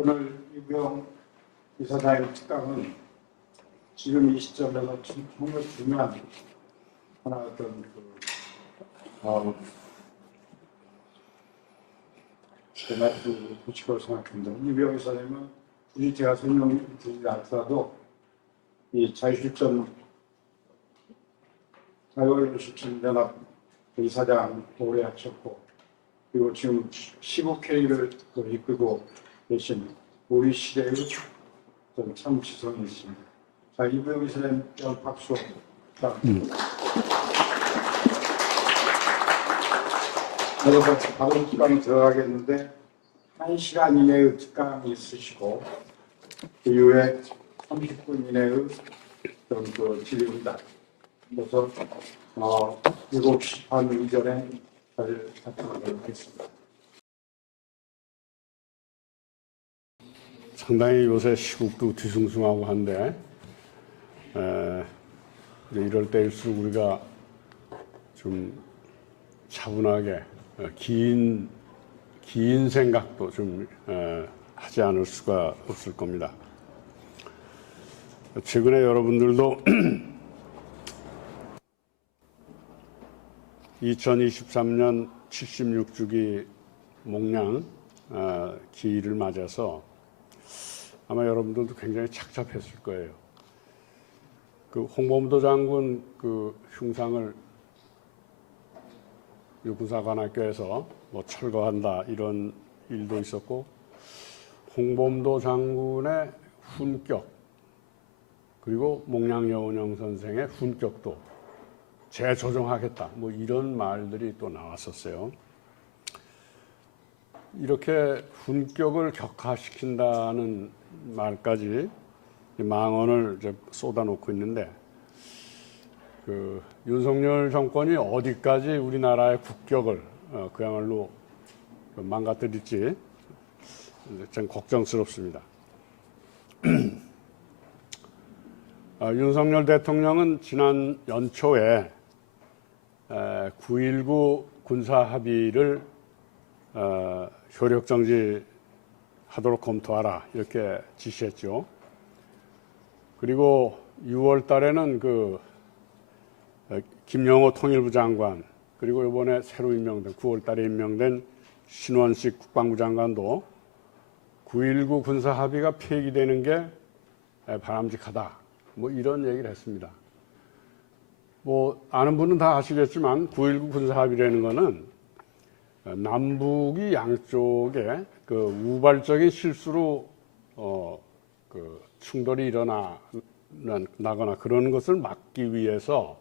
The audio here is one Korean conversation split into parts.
오늘 유병 이사장의 특강은 지금 이 시점에서 정말 중요한 하나 어떤 말씀을 붙이고 생각합니다. 유병 이사장은 굳이 제가 설명드리지 않더라도 이 자유실천 자유실천연합 이사장 오래 하셨고, 그리고 지금 15K를 이끌고 계신 우리 시대의 참 지성이 있습니다. 자, 이병 이사장 박수. 여러분, 바로 특강이 들어가겠는데 1시간 이내의 특강이 있으시고 그 이후에 30분 이내의 질의응답. 그래서 7시 반 이전에 다들 답변하도록 하겠습니다. 상당히 요새 시국도 뒤숭숭하고 한데 이럴 때일수록 우리가 좀 차분하게 긴 생각도 좀 하지 않을 수가 없을 겁니다. 최근에 여러분들도 2023년 76주기 목량 기일을 맞아서 아마 여러분들도 굉장히 착잡했을 거예요. 그 홍범도 장군 그 흉상을 육군사관학교에서 뭐 철거한다 이런 일도 있었고, 홍범도 장군의 훈격 그리고 목량여운형 선생의 훈격도 재조정하겠다 뭐 이런 말들이 또 나왔었어요. 이렇게 훈격을 격화시킨다는 말까지 망언을 이제 쏟아놓고 있는데, 그 윤석열 정권이 어디까지 우리나라의 국격을 그야말로 망가뜨릴지 좀 걱정스럽습니다. 윤석열 대통령은 지난 연초에 9.19 군사합의를 효력정지하도록 검토하라 이렇게 지시했죠. 그리고 6월 달에는 그 김영호 통일부 장관, 그리고 이번에 새로 임명된 9월 달에 임명된 신원식 국방부 장관도 9.19 군사합의가 폐기되는 게 바람직하다 뭐 이런 얘기를 했습니다. 뭐 아는 분은 다 아시겠지만 9.19 군사합의라는 거는 남북이 양쪽에 그 우발적인 실수로 그 충돌이 일어나거나 그런 것을 막기 위해서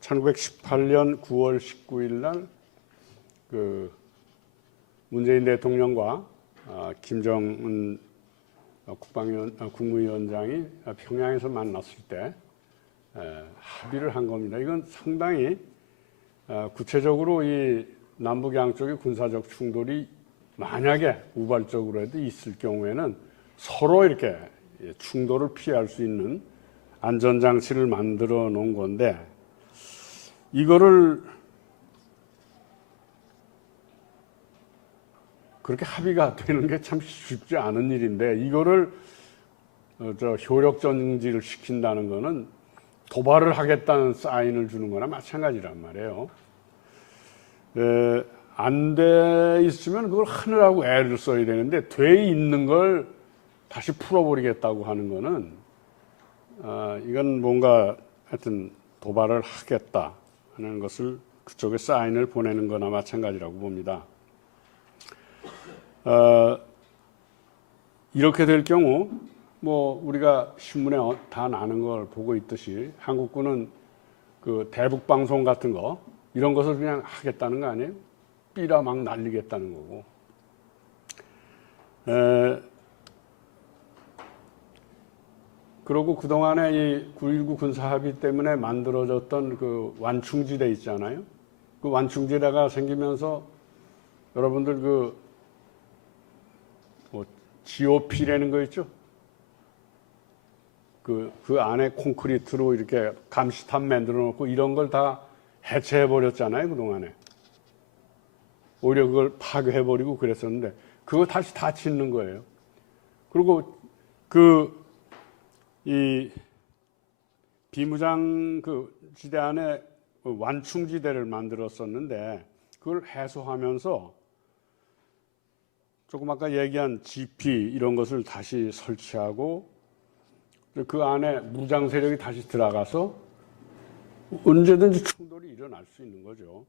1918년 9월 19일 날 그 문재인 대통령과 김정은 국무위원장이 평양에서 만났을 때 합의를 한 겁니다. 이건 상당히 구체적으로 이 남북 양쪽의 군사적 충돌이 만약에 우발적으로라도 있을 경우에는 서로 이렇게 충돌을 피할 수 있는 안전장치를 만들어 놓은 건데, 이거를 그렇게 합의가 되는 게 참 쉽지 않은 일인데, 이거를 효력정지를 시킨다는 거는 도발을 하겠다는 사인을 주는 거나 마찬가지란 말이에요. 안 돼 있으면 그걸 하느라고 애를 써야 되는데, 돼 있는 걸 다시 풀어버리겠다고 하는 거는 이건 뭔가 하여튼 도발을 하겠다 하는 것을 그쪽에 사인을 보내는 거나 마찬가지라고 봅니다. 이렇게 될 경우 뭐 우리가 신문에 다 나는 걸 보고 있듯이 한국군은 그 대북 방송 같은 거 이런 것을 그냥 하겠다는 거 아니에요? 삐라 막 날리겠다는 거고. 그리고 그동안에 이 9.19 군사합의 때문에 만들어졌던 그 완충지대 있잖아요. 그 완충지대가 생기면서 여러분들 그 GOP라는 거 있죠? 그 안에 콘크리트로 이렇게 감시탑 만들어 놓고 이런 걸 다 해체해 버렸잖아요, 그동안에. 오히려 그걸 파괴해버리고 그랬었는데 그거 다시 다 짓는 거예요. 그리고 이 비무장 그 지대 안에 완충지대를 만들었었는데 그걸 해소하면서 조금 아까 얘기한 GP 이런 것을 다시 설치하고 그 안에 무장 세력이 다시 들어가서 언제든지 충돌이 일어날 수 있는 거죠.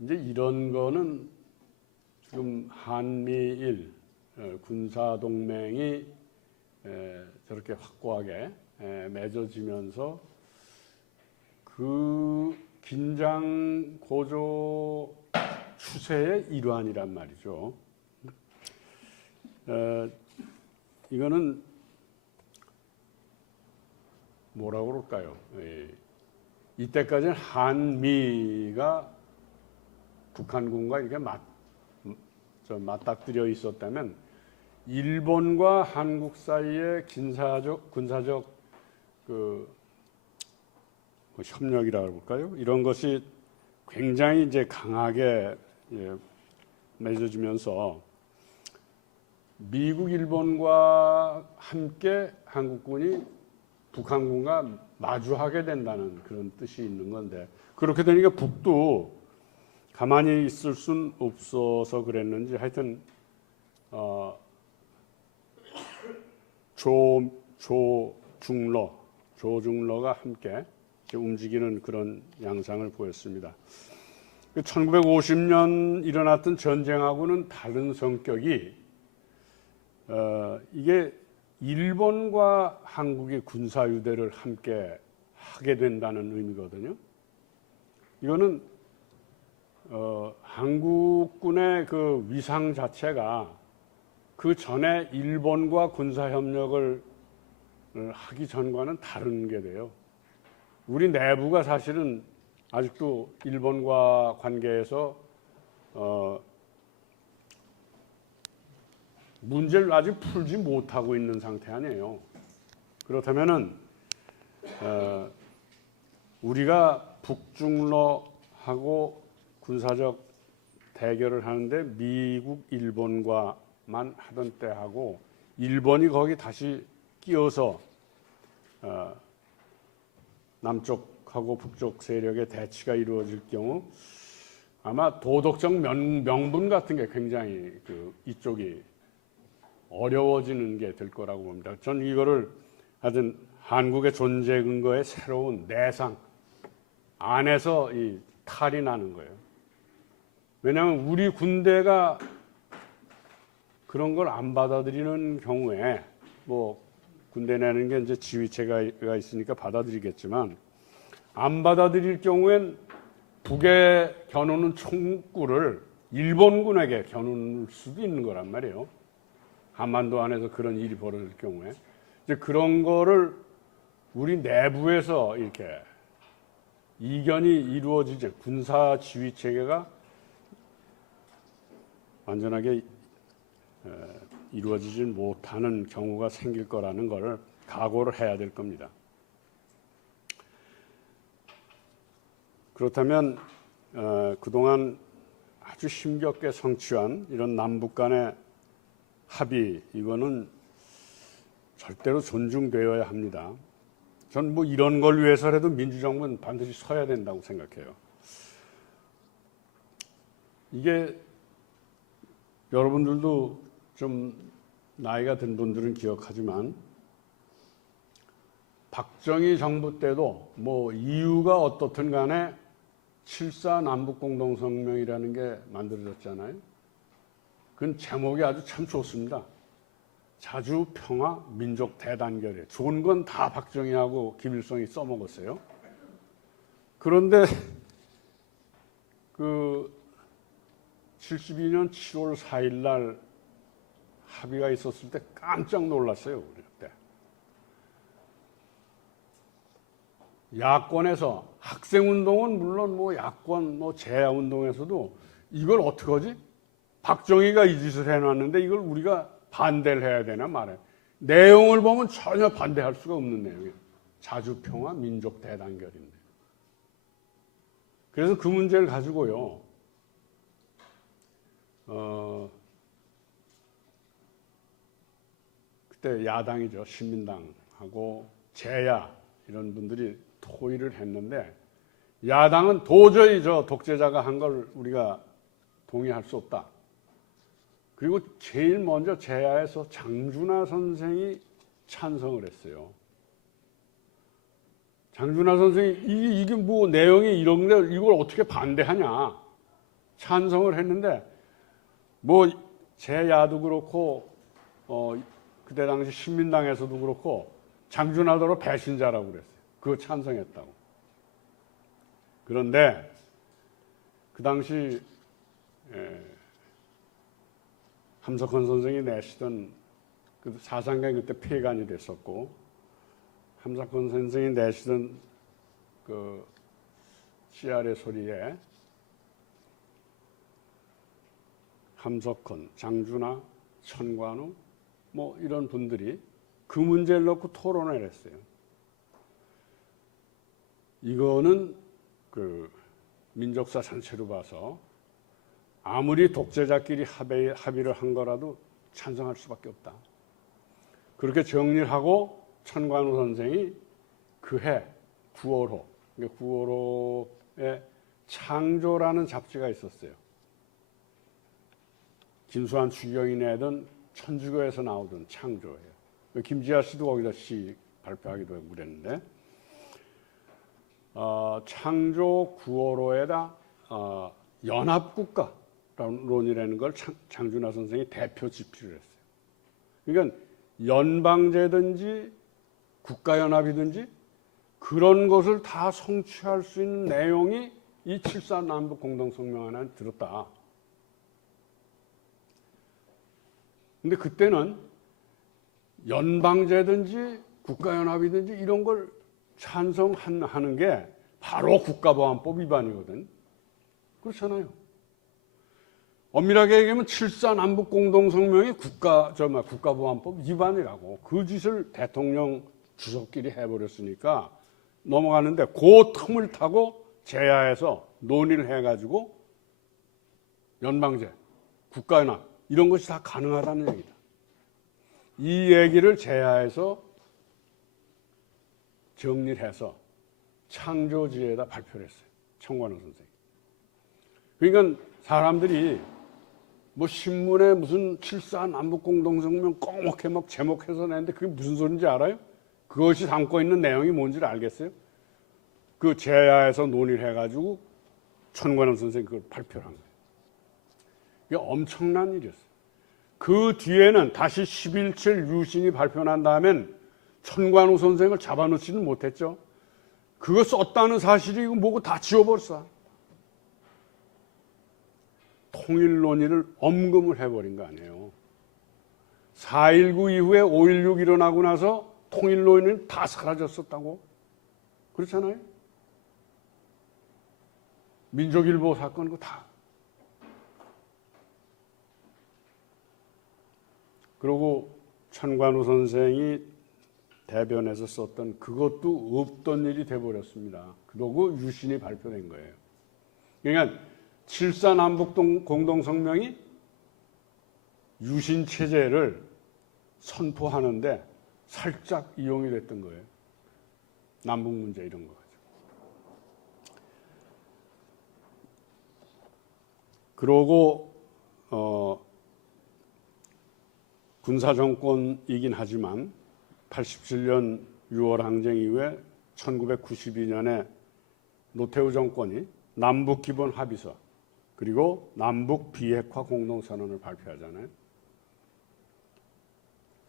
이제 이런 거는 지금 한미일 군사 동맹이 저렇게 확고하게 맺어지면서 그 긴장 고조 추세의 일환이란 말이죠. 이거는 뭐라고 그럴까요? 이때까지는 한미가 북한군과 이렇게 맞닥뜨려 있었다면 일본과 한국 사이의 군사적 협력이라고 할까요? 이런 것이 굉장히 이제 강하게 맺어지면서 미국, 일본과 함께 한국군이 북한군과 마주하게 된다는 그런 뜻이 있는 건데 그렇게 되니까 북도 가만히 있을 순 없어서 그랬는지 하여튼 조중러가 함께 움직이는 그런 양상을 보였습니다. 1950년 일어났던 전쟁하고는 다른 성격이 이게 일본과 한국의 군사유대를 함께 하게 된다는 의미거든요. 이거는 한국군의 그 위상 자체가 그 전에 일본과 군사협력을 하기 전과는 다른 게 돼요. 우리 내부가 사실은 아직도 일본과 관계에서 문제를 아직 풀지 못하고 있는 상태 아니에요. 그렇다면은 우리가 북중러하고 군사적 대결을 하는데 미국, 일본과만 하던 때하고 일본이 거기 다시 끼어서 남쪽하고 북쪽 세력의 대치가 이루어질 경우 아마 도덕적 명분 같은 게 굉장히 이쪽이 어려워지는 게 될 거라고 봅니다. 전 이거를 하여튼 한국의 존재 근거의 새로운 내상 안에서 이 탈이 나는 거예요. 왜냐하면 우리 군대가 그런 걸 안 받아들이는 경우에 뭐 군대 내는 게 이제 지휘체가 있으니까 받아들이겠지만 안 받아들일 경우엔 북에 겨누는 총구를 일본군에게 겨눌 수도 있는 거란 말이에요. 한반도 안에서 그런 일이 벌어질 경우에 이제 그런 거를 우리 내부에서 이렇게 이견이 이루어지지 군사 지휘 체계가 완전하게 이루어지지 못하는 경우가 생길 거라는 걸 각오를 해야 될 겁니다. 그렇다면 그동안 아주 힘겹게 성취한 이런 남북 간의 합의 이거는 절대로 존중되어야 합니다. 전 뭐 이런 걸 위해서라도 민주정부는 반드시 서야 된다고 생각해요. 이게 여러분들도 좀 나이가 든 분들은 기억하지만 박정희 정부 때도 뭐 이유가 어떻든 간에 7.4 남북공동성명이라는 게 만들어졌잖아요. 그건 제목이 아주 참 좋습니다. 자주, 평화, 민족 대단결에 좋은 건 다 박정희하고 김일성이 써먹었어요. 그런데 그 72년 7월 4일 날 합의가 있었을 때 깜짝 놀랐어요. 우리 그때. 야권에서 학생운동은 물론 뭐 야권 뭐 재야운동에서도 이걸 어떡하지? 박정희가 이 짓을 해놨는데 이걸 우리가 반대를 해야 되나 말해. 내용을 보면 전혀 반대할 수가 없는 내용이에요. 자주평화 민족 대단결인데. 그래서 그 문제를 가지고요. 그때 야당이죠. 신민당하고 제야 이런 분들이 토의를 했는데 야당은 도저히 저 독재자가 한 걸 우리가 동의할 수 없다. 그리고 제일 먼저 제야에서 장준하 선생이 찬성을 했어요. 장준하 선생이 이게 뭐 내용이 이런데 이걸 어떻게 반대하냐 찬성을 했는데 뭐 제야도 그렇고 그때 당시 신민당에서도 그렇고 장준하더러 배신자라고 그랬어요. 그거 찬성했다고. 그런데 그 당시 함석헌 선생이 내시던 그 사상가에 그때 폐간이 됐었고 함석헌 선생이 내시던 그 CR의 소리에 함석헌, 장준하, 천관우 뭐 이런 분들이 그 문제를 놓고 토론을 했어요. 이거는 그 민족사 전체로 봐서 아무리 독재자끼리 합의를 한 거라도 찬성할 수밖에 없다. 그렇게 정리를 하고 천관우 선생이 그해 9월호, 9월호에 창조라는 잡지가 있었어요. 김수환 추경이 내던 천주교에서 나오던 창조예요. 김지아 씨도 거기다 시 발표하기도 하고 그랬는데 창조 9월호에다 연합국가론이라는 걸 장준하 선생이 대표 집필을 했어요. 그러니까 연방제든지 국가연합이든지 그런 것을 다 성취할 수 있는 내용이 이 7.4 남북 공동성명 안에 들었다. 근데 그때는 연방제든지 국가연합이든지 이런 걸 찬성하는 게 바로 국가보안법 위반이거든. 그렇잖아요. 엄밀하게 얘기하면 7.4 남북 공동성명이 국가보안법 위반이라고. 그 짓을 대통령 주석끼리 해버렸으니까 넘어가는데 그 틈을 타고 제야에서 논의를 해가지고 연방제, 국가연합 이런 것이 다 가능하다는 얘기다. 이 얘기를 제야에서 정리를 해서 창조지에다 발표를 했어요. 천관우 선생이. 그러니까 사람들이 뭐 신문에 무슨 7.4 남북공동성명 꽁목해 막 제목해서 냈는데 그게 무슨 소린지 알아요? 그것이 담고 있는 내용이 뭔지를 알겠어요? 그 제야에서 논의를 해가지고 천관우 선생이 그걸 발표를 한 거예요. 이게 엄청난 일이었어요. 그 뒤에는 다시 11.7 유신이 발표난 다음엔 천관우 선생을 잡아놓지는 못했죠. 그거 썼다는 사실이 이거 뭐고 다 지워버렸어. 통일 논의를 엄금을 해버린 거 아니에요. 4.19 이후에 5.16 일어나고 나서 통일 논의는 다 사라졌었다고. 그렇잖아요. 민족일보 사건 그거 다. 그리고 천관우 선생이 대변에서 썼던 그것도 없던 일이 돼버렸습니다. 그러고 유신이 발표된 거예요. 그러니까 7.4 남북 공동성명이 유신 체제를 선포하는데 살짝 이용이 됐던 거예요. 남북 문제 이런 거. 그러고 군사정권이긴 하지만 87년 6월 항쟁 이후에 1992년에 노태우 정권이 남북기본합의서 그리고 남북비핵화 공동선언을 발표하잖아요.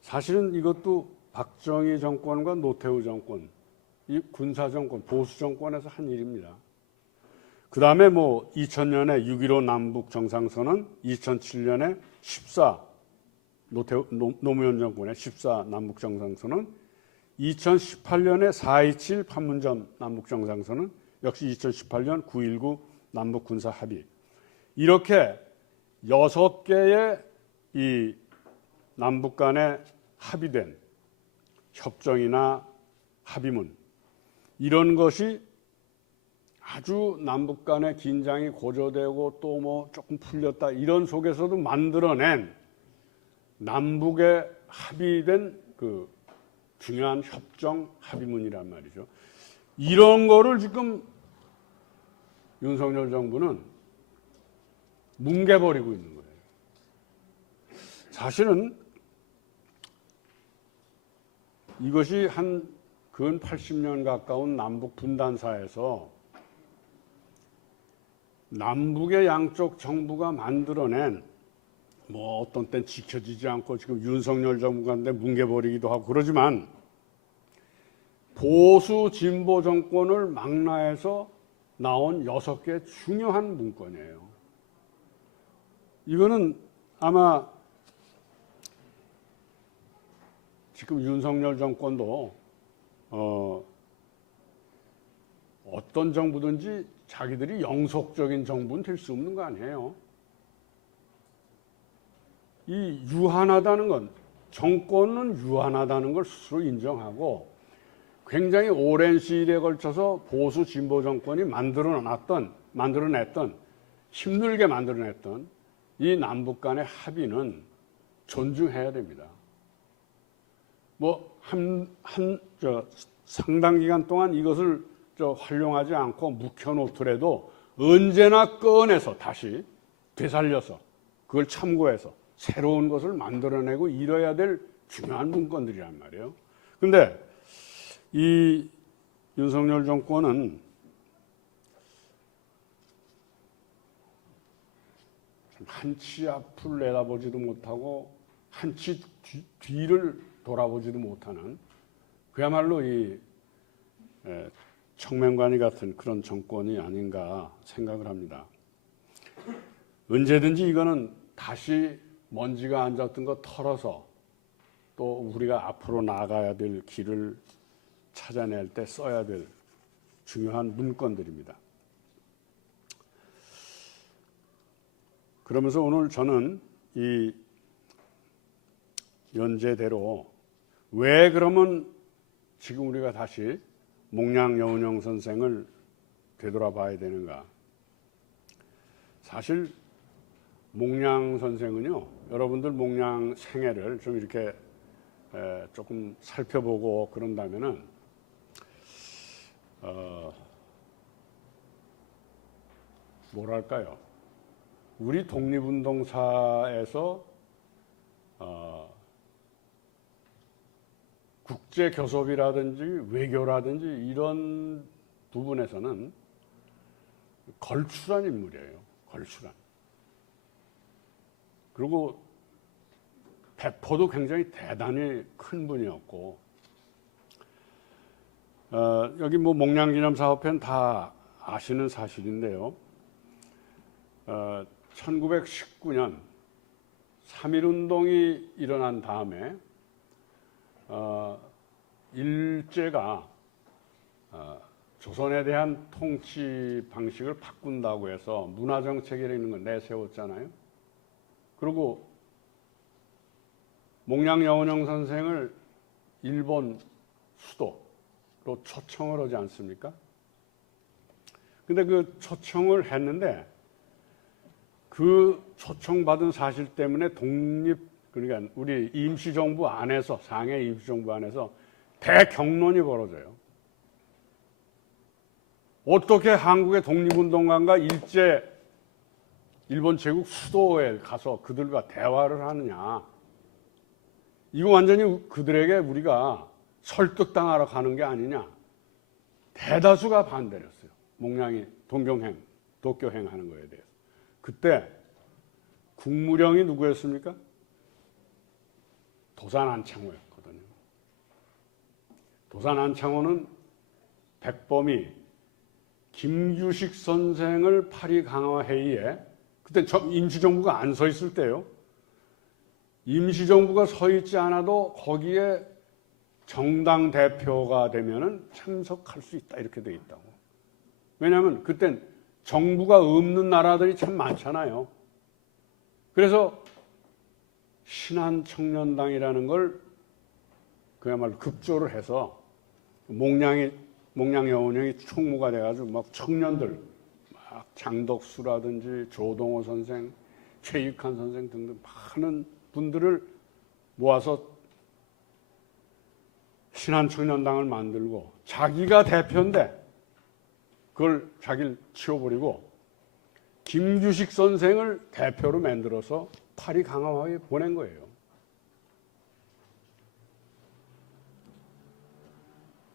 사실은 이것도 박정희 정권과 노태우 정권, 이 군사정권, 보수정권에서 한 일입니다. 그 다음에 뭐 2000년에 6.15 남북 정상선언, 2007년에 14 노무현 정권의 14 남북 정상선언, 2018년에 4.27 판문점 남북 정상선언, 역시 2018년 9.19 남북 군사 합의. 이렇게 6개의 이 남북 간에 합의된 협정이나 합의문 이런 것이 아주 남북 간의 긴장이 고조되고 또 뭐 조금 풀렸다 이런 속에서도 만들어낸 남북의 합의된 그 중요한 협정 합의문이란 말이죠. 이런 거를 지금 윤석열 정부는 뭉개버리고 있는 거예요. 사실은 이것이 한 근 80년 가까운 남북 분단사에서 남북의 양쪽 정부가 만들어낸 뭐 어떤 땐 지켜지지 않고 지금 윤석열 정부가 뭉개버리기도 하고 그러지만 보수 진보 정권을 망라해서 나온 6개의 중요한 문건이에요. 이거는 아마 지금 윤석열 정권도 어떤 정부든지 자기들이 영속적인 정부는 될 수 없는 거 아니에요. 이 유한하다는 건 정권은 유한하다는 걸 스스로 인정하고 굉장히 오랜 시일에 걸쳐서 보수 진보 정권이 만들어냈던 힘들게 만들어냈던 이 남북 간의 합의는 존중해야 됩니다. 뭐 상당 기간 동안 이것을 활용하지 않고 묵혀놓더라도 언제나 꺼내서 다시 되살려서 그걸 참고해서 새로운 것을 만들어내고 이뤄야 될 중요한 문건들이란 말이에요. 그런데 이 윤석열 정권은 한 치 앞을 내다보지도 못하고 한 치 뒤를 돌아보지도 못하는 그야말로 이 청명관이 같은 그런 정권이 아닌가 생각을 합니다. 언제든지 이거는 다시 먼지가 앉았던 거 털어서 또 우리가 앞으로 나가야 될 길을 찾아낼 때 써야 될 중요한 문건들입니다. 그러면서 오늘 저는 이 연재대로 왜 그러면 지금 우리가 다시 몽양 여운형 선생을 되돌아봐야 되는가? 사실 몽양 선생은요, 여러분들 몽양 생애를 좀 이렇게 조금 살펴보고 그런다면은 뭐랄까요? 우리 독립운동사에서 국제교섭이라든지 외교라든지 이런 부분에서는 걸출한 인물이에요. 걸출한. 그리고 배포도 굉장히 대단히 큰 분이었고 여기 뭐 몽양기념사업회는 다 아시는 사실인데요. 1919년 3.1운동이 일어난 다음에 일제가 조선에 대한 통치 방식을 바꾼다고 해서 문화정책이라는 걸 내세웠잖아요. 그리고 몽양여운형 선생을 일본 수도로 초청을 하지 않습니까? 근데 그 초청을 했는데 그 초청받은 사실 때문에 그러니까 우리 임시정부 안에서 상해 임시정부 안에서 대경론이 벌어져요. 어떻게 한국의 독립운동가가 일본 제국 수도에 가서 그들과 대화를 하느냐. 이거 완전히 그들에게 우리가 설득당하러 가는 게 아니냐. 대다수가 반대를 했어요. 몽양이 도쿄행 하는 거에 대해서. 그때 국무령이 누구였습니까? 도산안창호였거든요. 도산안창호는 백범이 김규식 선생을 파리 강화회의에 그때 임시정부가 안 서 있을 때요. 임시정부가 서 있지 않아도 거기에 정당 대표가 되면은 참석할 수 있다 이렇게 돼 있다고. 왜냐하면 그땐 정부가 없는 나라들이 참 많잖아요. 그래서 신한청년당이라는 걸 그야말로 급조를 해서 몽양이 목량여운형이 총무가 돼가지고 막 청년들, 막 장덕수라든지 조동호 선생, 최익한 선생 등등 많은 분들을 모아서 신한청년당을 만들고 자기가 대표인데 그걸 자기를 치워버리고 김규식 선생을 대표로 만들어서 파리 강화마을에 보낸 거예요.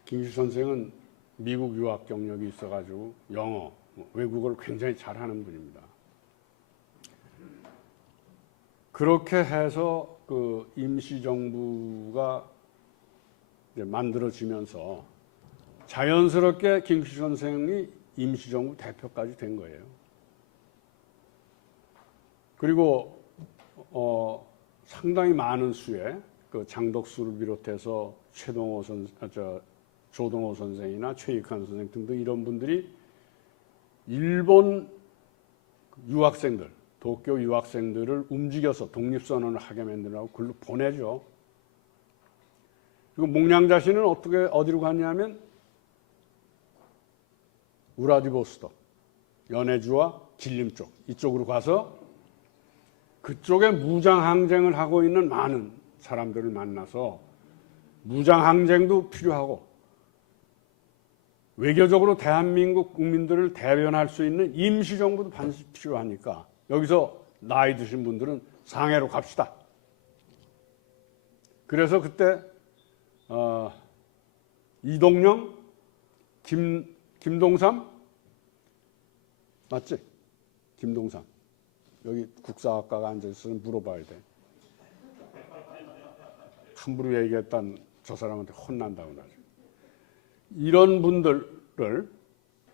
김규식 선생은 미국 유학 경력이 있어가지고 영어, 외국어를 굉장히 잘하는 분입니다. 그렇게 해서 그 임시정부가 이제 만들어지면서 자연스럽게 김규식 선생이 임시정부 대표까지 된 거예요. 그리고 상당히 많은 수의 그 장덕수를 비롯해서 조동호 선생이나 최익한 선생 등등 이런 분들이 일본 유학생들, 도쿄 유학생들을 움직여서 독립선언을 하게 만들라고 글로 보내죠. 그리고 목량 자신은 어디로 갔냐면 우라디보스톡, 연해주와 길림 쪽 이쪽으로 가서 그쪽에 무장항쟁을 하고 있는 많은 사람들을 만나서 무장항쟁도 필요하고 외교적으로 대한민국 국민들을 대변할 수 있는 임시정부도 반드시 필요하니까 여기서 나이 드신 분들은 상해로 갑시다. 그래서 그때 이동영, 김동삼 맞지? 김동삼 여기 국사학과가 앉아있으면 물어봐야 돼. 함부로 얘기했단 저 사람한테 혼난다고 나죠. 이런 분들을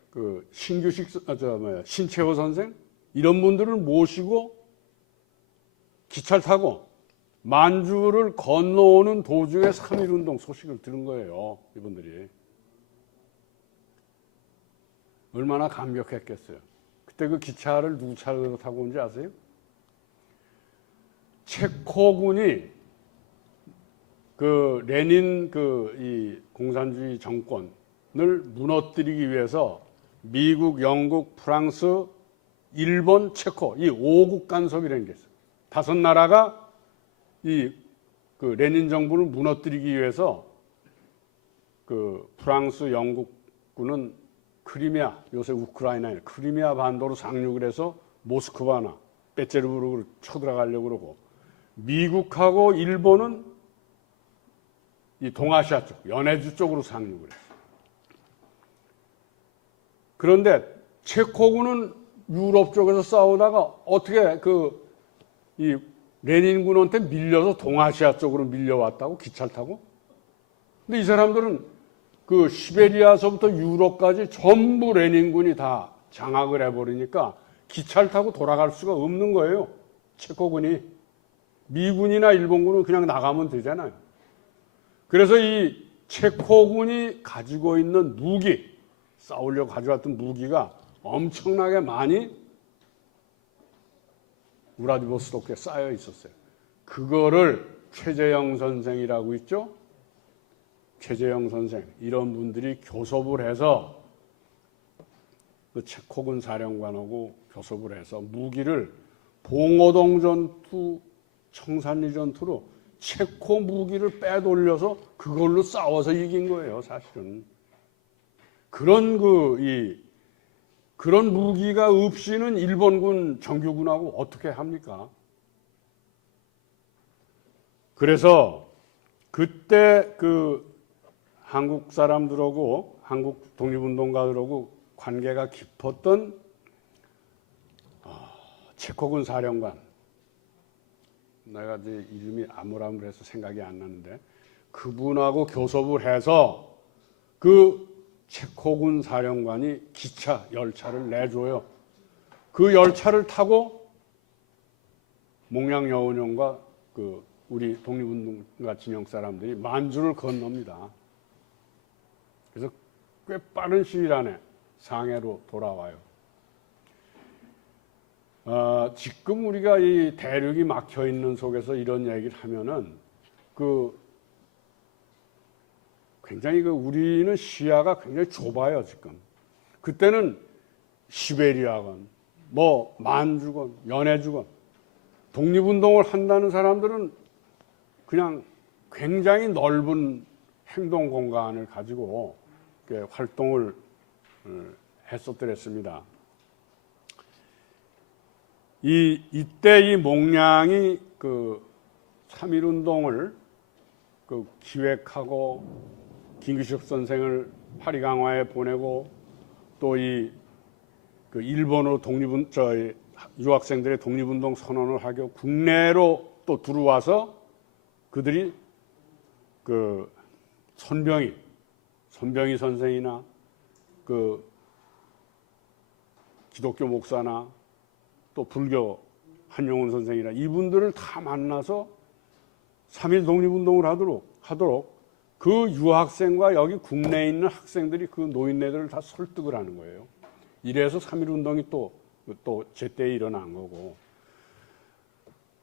그 신채호 선생 이런 분들을 모시고 기차를 타고 만주를 건너오는 도중에 3.1운동 소식을 들은 거예요. 이분들이. 얼마나 감격했겠어요. 그때 그 기차를 누구 차로 타고 온지 아세요? 체코군이 그 레닌 이 공산주의 정권을 무너뜨리기 위해서 미국, 영국, 프랑스, 일본, 체코 이 5국 간섭이라는 게 있어요. 5나라가 그 레닌 정부를 무너뜨리기 위해서 그 프랑스, 영국군은 크리미아, 요새 우크라이나에 크리미아 반도로 상륙을 해서 모스크바나 페테르부르크를 쳐들어가려고 그러고 미국하고 일본은 이 동아시아 쪽, 연해주 쪽으로 상륙을 했어요. 그런데 체코군은 유럽 쪽에서 싸우다가 어떻게 이 레닌군한테 밀려서 동아시아 쪽으로 밀려왔다고 기차를 타고? 근데 이 사람들은 그 시베리아서부터 유럽까지 전부 레닌군이 다 장악을 해버리니까 기차를 타고 돌아갈 수가 없는 거예요. 체코군이. 미군이나 일본군은 그냥 나가면 되잖아요. 그래서 이 체코군이 가지고 있는 무기, 싸우려고 가져왔던 무기가 엄청나게 많이 우라디보스토크에 쌓여 있었어요. 그거를 최재형 선생이라고 있죠? 최재형 선생, 이런 분들이 교섭을 해서 그 체코군 사령관하고 교섭을 해서 무기를 봉오동 전투, 청산리 전투로 체코 무기를 빼돌려서 그걸로 싸워서 이긴 거예요, 사실은. 그런 그런 무기가 없이는 일본군 정규군하고 어떻게 합니까? 그래서 그때 그 한국 사람들하고 한국 독립운동가들하고 관계가 깊었던 체코군 사령관, 내가 이제 이름이 아무람을해서 생각이 안 나는데 그분하고 교섭을 해서 그 체코군 사령관이 기차 열차를 내줘요. 그 열차를 타고 목량여운형과 그 우리 독립운동가 진영 사람들이 만주를 건넙니다. 그래서 꽤 빠른 시일 안에 상해로 돌아와요. 지금 우리가 이 대륙이 막혀 있는 속에서 이런 얘기를 하면은 그 굉장히 우리는 시야가 굉장히 좁아요 지금. 그때는 시베리아건 뭐 만주건 연해주건 독립운동을 한다는 사람들은 그냥 굉장히 넓은 행동 공간을 가지고 활동을 했었더랬습니다. 이때 이 몽량이 3.1운동을 기획하고 김규식 선생을 파리 강화에 보내고 또 일본으로 유학생들의 독립운동 선언을 하고 국내로 또 들어와서 그들이 손병희 선생이나 기독교 목사나 또 불교 한용운 선생이나 이분들을 다 만나서 3.1 독립운동을 하도록 그 유학생과 여기 국내에 있는 학생들이 그 노인네들을 다 설득을 하는 거예요. 이래서 3.1운동이 또 제때에 일어난 거고.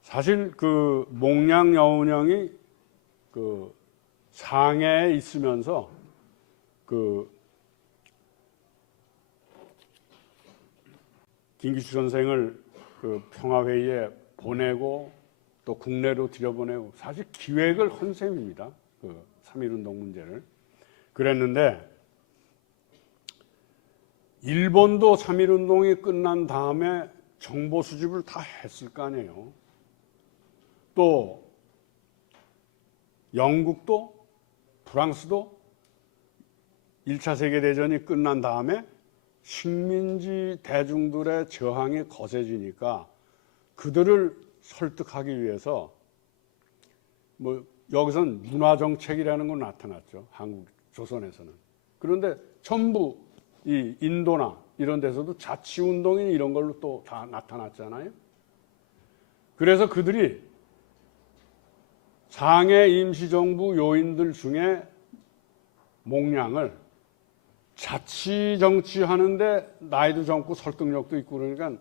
사실 몽량 여운형이 상해에 있으면서 김규식 선생을 평화회의에 보내고 또 국내로 들여보내고 사실 기획을 한 셈입니다. 3.1운동 문제를. 그랬는데 일본도 3.1운동이 끝난 다음에 정보 수집을 다 했을 거 아니에요. 또 영국도 프랑스도 1차 세계대전이 끝난 다음에 식민지 대중들의 저항이 거세지니까 그들을 설득하기 위해서 여기선 문화정책이라는 건 나타났죠. 한국 조선에서는. 그런데 전부 이 인도나 이런 데서도 자치운동인 이런 걸로 또 다 나타났잖아요. 그래서 그들이 상해 임시정부 요인들 중에 몽량을 자치정치하는데 나이도 젊고 설득력도 있고 그러니까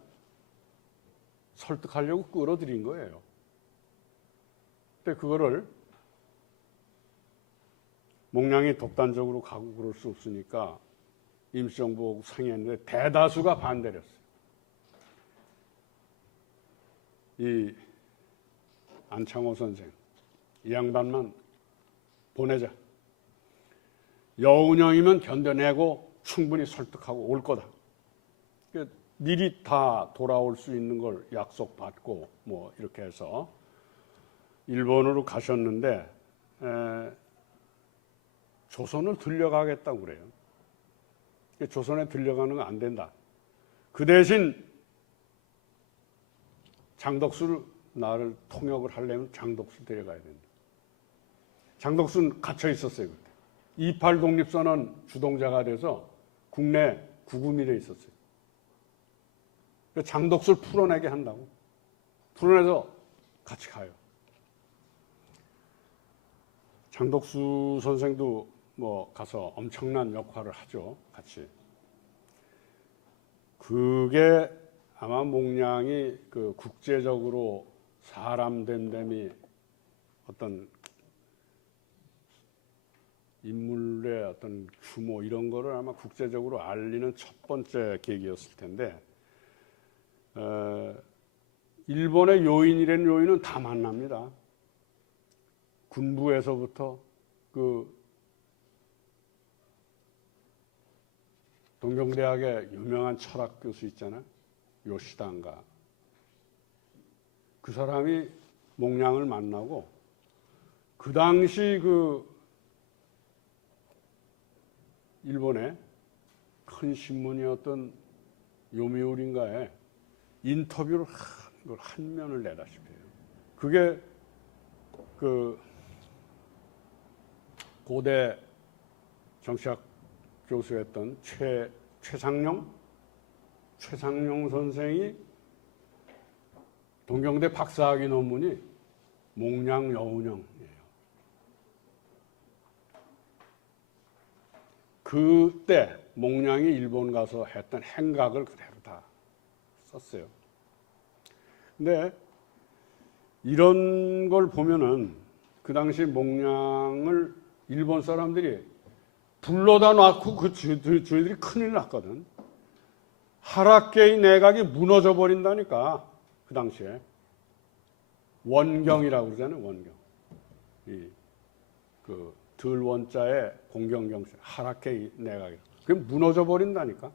설득하려고 끌어들인 거예요. 근데 그거를 몽량이 독단적으로 가고 그럴 수 없으니까 임시정부하고 상의했는데 대다수가 반대를 했어요. 이 안창호 선생, 이 양반만 보내자. 여운형이면 견뎌내고 충분히 설득하고 올 거다. 미리 다 돌아올 수 있는 걸 약속받고 뭐 이렇게 해서 일본으로 가셨는데 조선을 들려가겠다고 그래요. 조선에 들려가는 건 안 된다. 그 대신 장덕수를 나를 통역을 하려면 장덕수 데려가야 된다. 장덕수는 갇혀 있었어요. 그때. 28 독립선언 주동자가 돼서 국내 구금이 돼 있었어요. 장덕수를 풀어내게 한다고. 풀어내서 같이 가요. 장덕수 선생도 가서 엄청난 역할을 하죠. 같이. 그게 아마 몽량이 국제적으로 사람 됨됨이 어떤 인물의 어떤 규모 이런 거를 아마 국제적으로 알리는 첫 번째 계기였을 텐데 일본의 요인이라는 요인은 다 만납니다. 군부에서부터 동경대학의 유명한 철학 교수 있잖아요. 요시다인가. 그 사람이 몽량을 만나고 그 당시 일본의 큰 신문이었던 요미우리인가에 인터뷰를 한 면을 내다시피 해요. 그게 고대 정치학 교수였던 최상용 선생이 동경대 박사학위 논문이 몽량 여운형이에요. 그때 몽량이 일본 가서 했던 행각을 그대로 다 썼어요. 근데 이런 걸 보면은 그 당시 몽량을 일본 사람들이 불러다 놨고 그 저희들이 큰일 났거든. 하락계의 내각이 무너져 버린다니까. 그 당시에 원경이라고 그러잖아요. 원경. 그 들원자에 공경경실 하락계의 내각이 그게 무너져 버린다니까.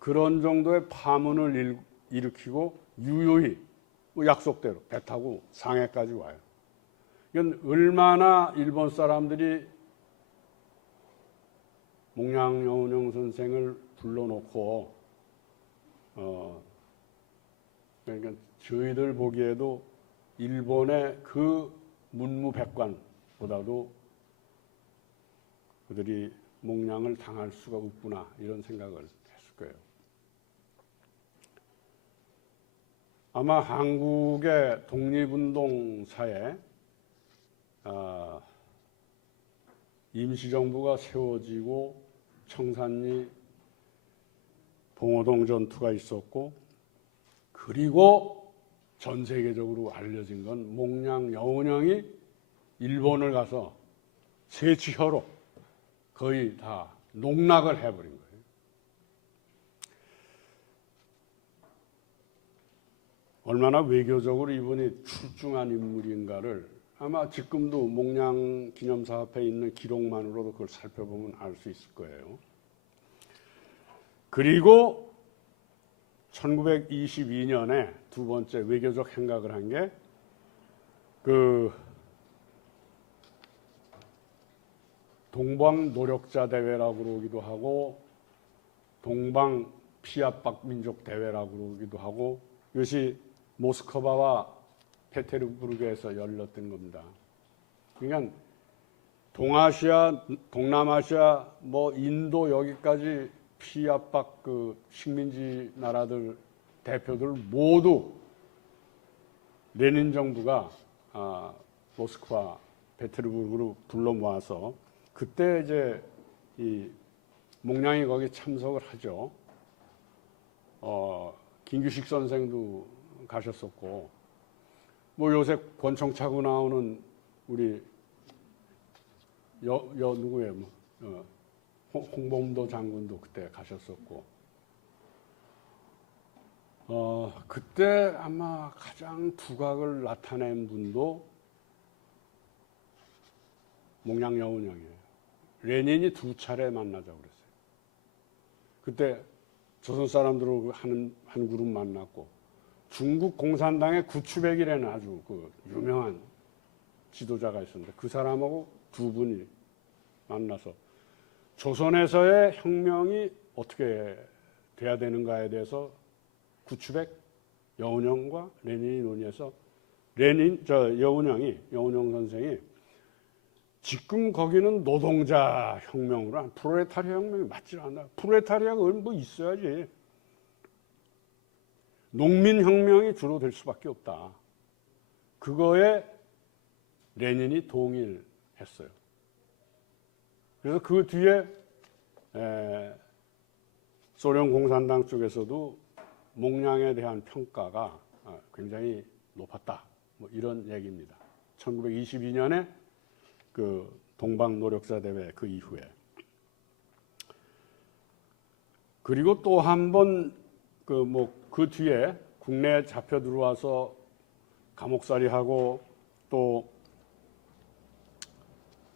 그런 정도의 파문을 일으키고 유유히 뭐 약속대로 배 타고 상해까지 와요. 이건 얼마나 일본 사람들이 목량여운형 선생을 불러놓고 그러니까 저희들 보기에도 일본의 그 문무백관보다도 그들이 목량을 당할 수가 없구나 이런 생각을 했을 거예요. 아마 한국의 독립운동사에 임시정부가 세워지고 청산리 봉오동 전투가 있었고 그리고 전 세계적으로 알려진 건 목량 여운형이 일본을 가서 세치혀로 거의 다 농락을 해버린 거예요. 얼마나 외교적으로 이분이 출중한 인물인가를 아마 지금도 목량 기념사 앞에 있는 기록만으로도 그걸 살펴보면 알 수 있을 거예요. 그리고 1922년에 두 번째 외교적 행각을 한 게 그 동방 노력자 대회라고 그러기도 하고 동방 피압박 민족 대회라고 그러기도 하고 이것이 모스크바와 페테르부르크에서 열렸던 겁니다. 그러니까 동아시아, 동남아시아, 뭐 인도 여기까지 피압박 그 식민지 나라들 대표들 모두 레닌 정부가 모스크바, 페테르부르크로 불러 모아서 그때 이제 이 목량이 거기 참석을 하죠. 김규식 선생도 가셨었고, 뭐 요새 권총 차고 나오는 우리 누구예요? 홍범도 장군도 그때 가셨었고, 그때 아마 가장 두각을 나타낸 분도 목량여운형이에요. 레닌이 두 차례 만나자고 그랬어요. 그때 조선 사람들하고 한 그룹 만났고, 중국 공산당의 구추백이라는 아주 그 유명한 지도자가 있었는데 그 사람하고 두 분이 만나서 조선에서의 혁명이 어떻게 돼야 되는가에 대해서 구추백, 여운형과 레닌이 논의해서 여운형 선생이 지금 거기는 노동자 혁명으로 프롤레타리아 혁명이 맞지 않아. 프롤레타리아가 뭐 있어야지. 농민혁명이 주로 될 수밖에 없다. 그거에 레닌이 동의했어요. 그래서 그 뒤에 소련 공산당 쪽에서도 목량에 대한 평가가 굉장히 높았다. 뭐 이런 얘기입니다. 1922년에 그 동방 노력자 대회 그 이후에. 그리고 또 한 번 그 뒤에 국내에 잡혀 들어와서 감옥살이하고 또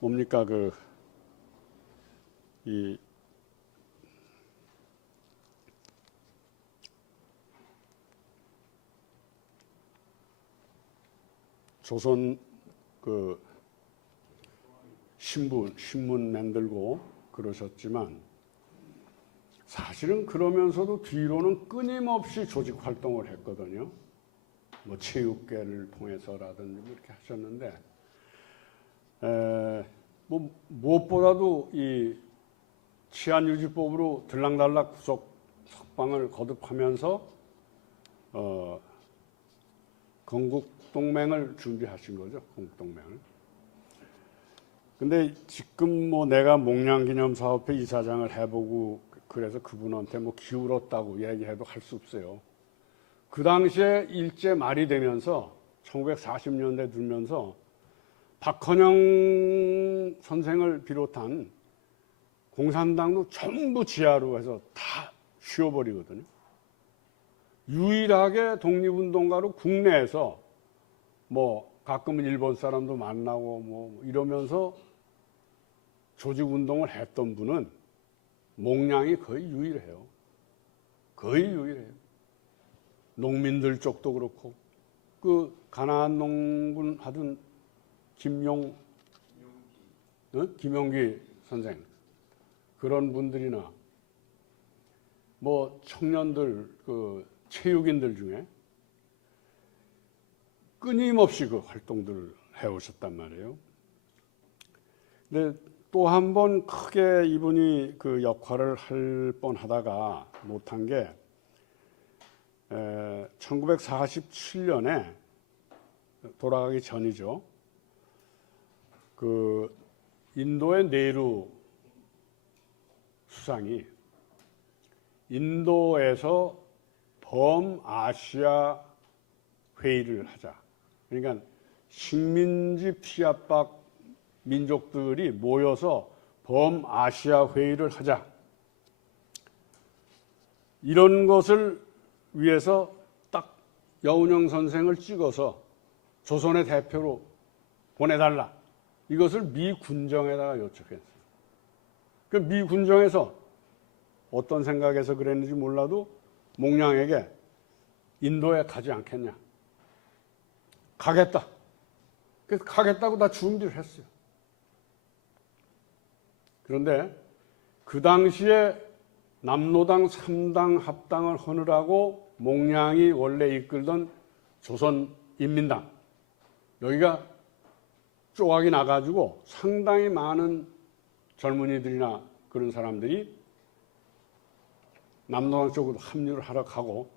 뭡니까 이 조선 그 신문 만들고 그러셨지만 사실은 그러면서도 뒤로는 끊임없이 조직 활동을 했거든요. 뭐 체육계를 통해서라든지 이렇게 하셨는데 뭐 무엇보다도 이 치안유지법으로 들락날락 구속 석방을 거듭하면서 건국동맹을 준비하신 거죠. 건국동맹을. 근데 지금 뭐 내가 목량기념사업회 이사장을 해보고 그래서 그분한테 뭐 기울었다고 얘기해도 할 수 없어요. 그 당시에 일제 말이 되면서 1940년대 들면서 박헌영 선생을 비롯한 공산당도 전부 지하로 해서 다 쉬어버리거든요. 유일하게 독립운동가로 국내에서 뭐 가끔은 일본 사람도 만나고 뭐 이러면서 조직운동을 했던 분은 몽량이 거의 유일해요. 거의 유일해요. 농민들 쪽도 그렇고 그 가나안 농군 하던 김용기 선생 그런 분들이나 뭐 청년들 그 체육인들 중에 끊임없이 그 활동들을 해오셨단 말이에요. 근데 또 한 번 크게 이분이 그 역할을 할 뻔하다가 못한 게 1947년에 돌아가기 전이죠. 그 인도의 네루 수상이 인도에서 범아시아 회의를 하자. 그러니까 식민지 피압박 민족들이 모여서 범아시아 회의를 하자. 이런 것을 위해서 딱 여운형 선생을 찍어서 조선의 대표로 보내달라. 이것을 미 군정에다가 요청했어요. 그 미 군정에서 어떤 생각에서 그랬는지 몰라도 몽량에게 인도에 가지 않겠냐. 가겠다. 그래서 가겠다고 다 준비를 했어요. 그런데 그 당시에 남로당 3당 합당을 하느라고 몽량이 원래 이끌던 조선인민당 여기가 쪼각이 나가지고 상당히 많은 젊은이들이나 그런 사람들이 남로당 쪽으로 합류를 하러 가고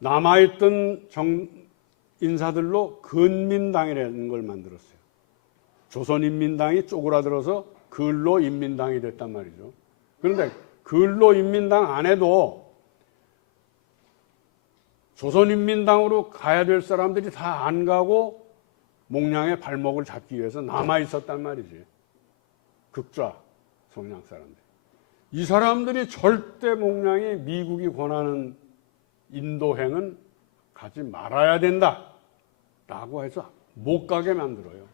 남아있던 인사들로 근민당이라는 걸 만들었어요. 조선인민당이 쪼그라들어서 근로인민당이 됐단 말이죠. 그런데 근로인민당 안에도 조선인민당으로 가야 될 사람들이 다 안 가고 몽량의 발목을 잡기 위해서 남아 있었단 말이지. 극좌 성향 사람들. 이 사람들이 절대 몽량이 미국이 권하는 인도행은 가지 말아야 된다. 라고 해서 못 가게 만들어요.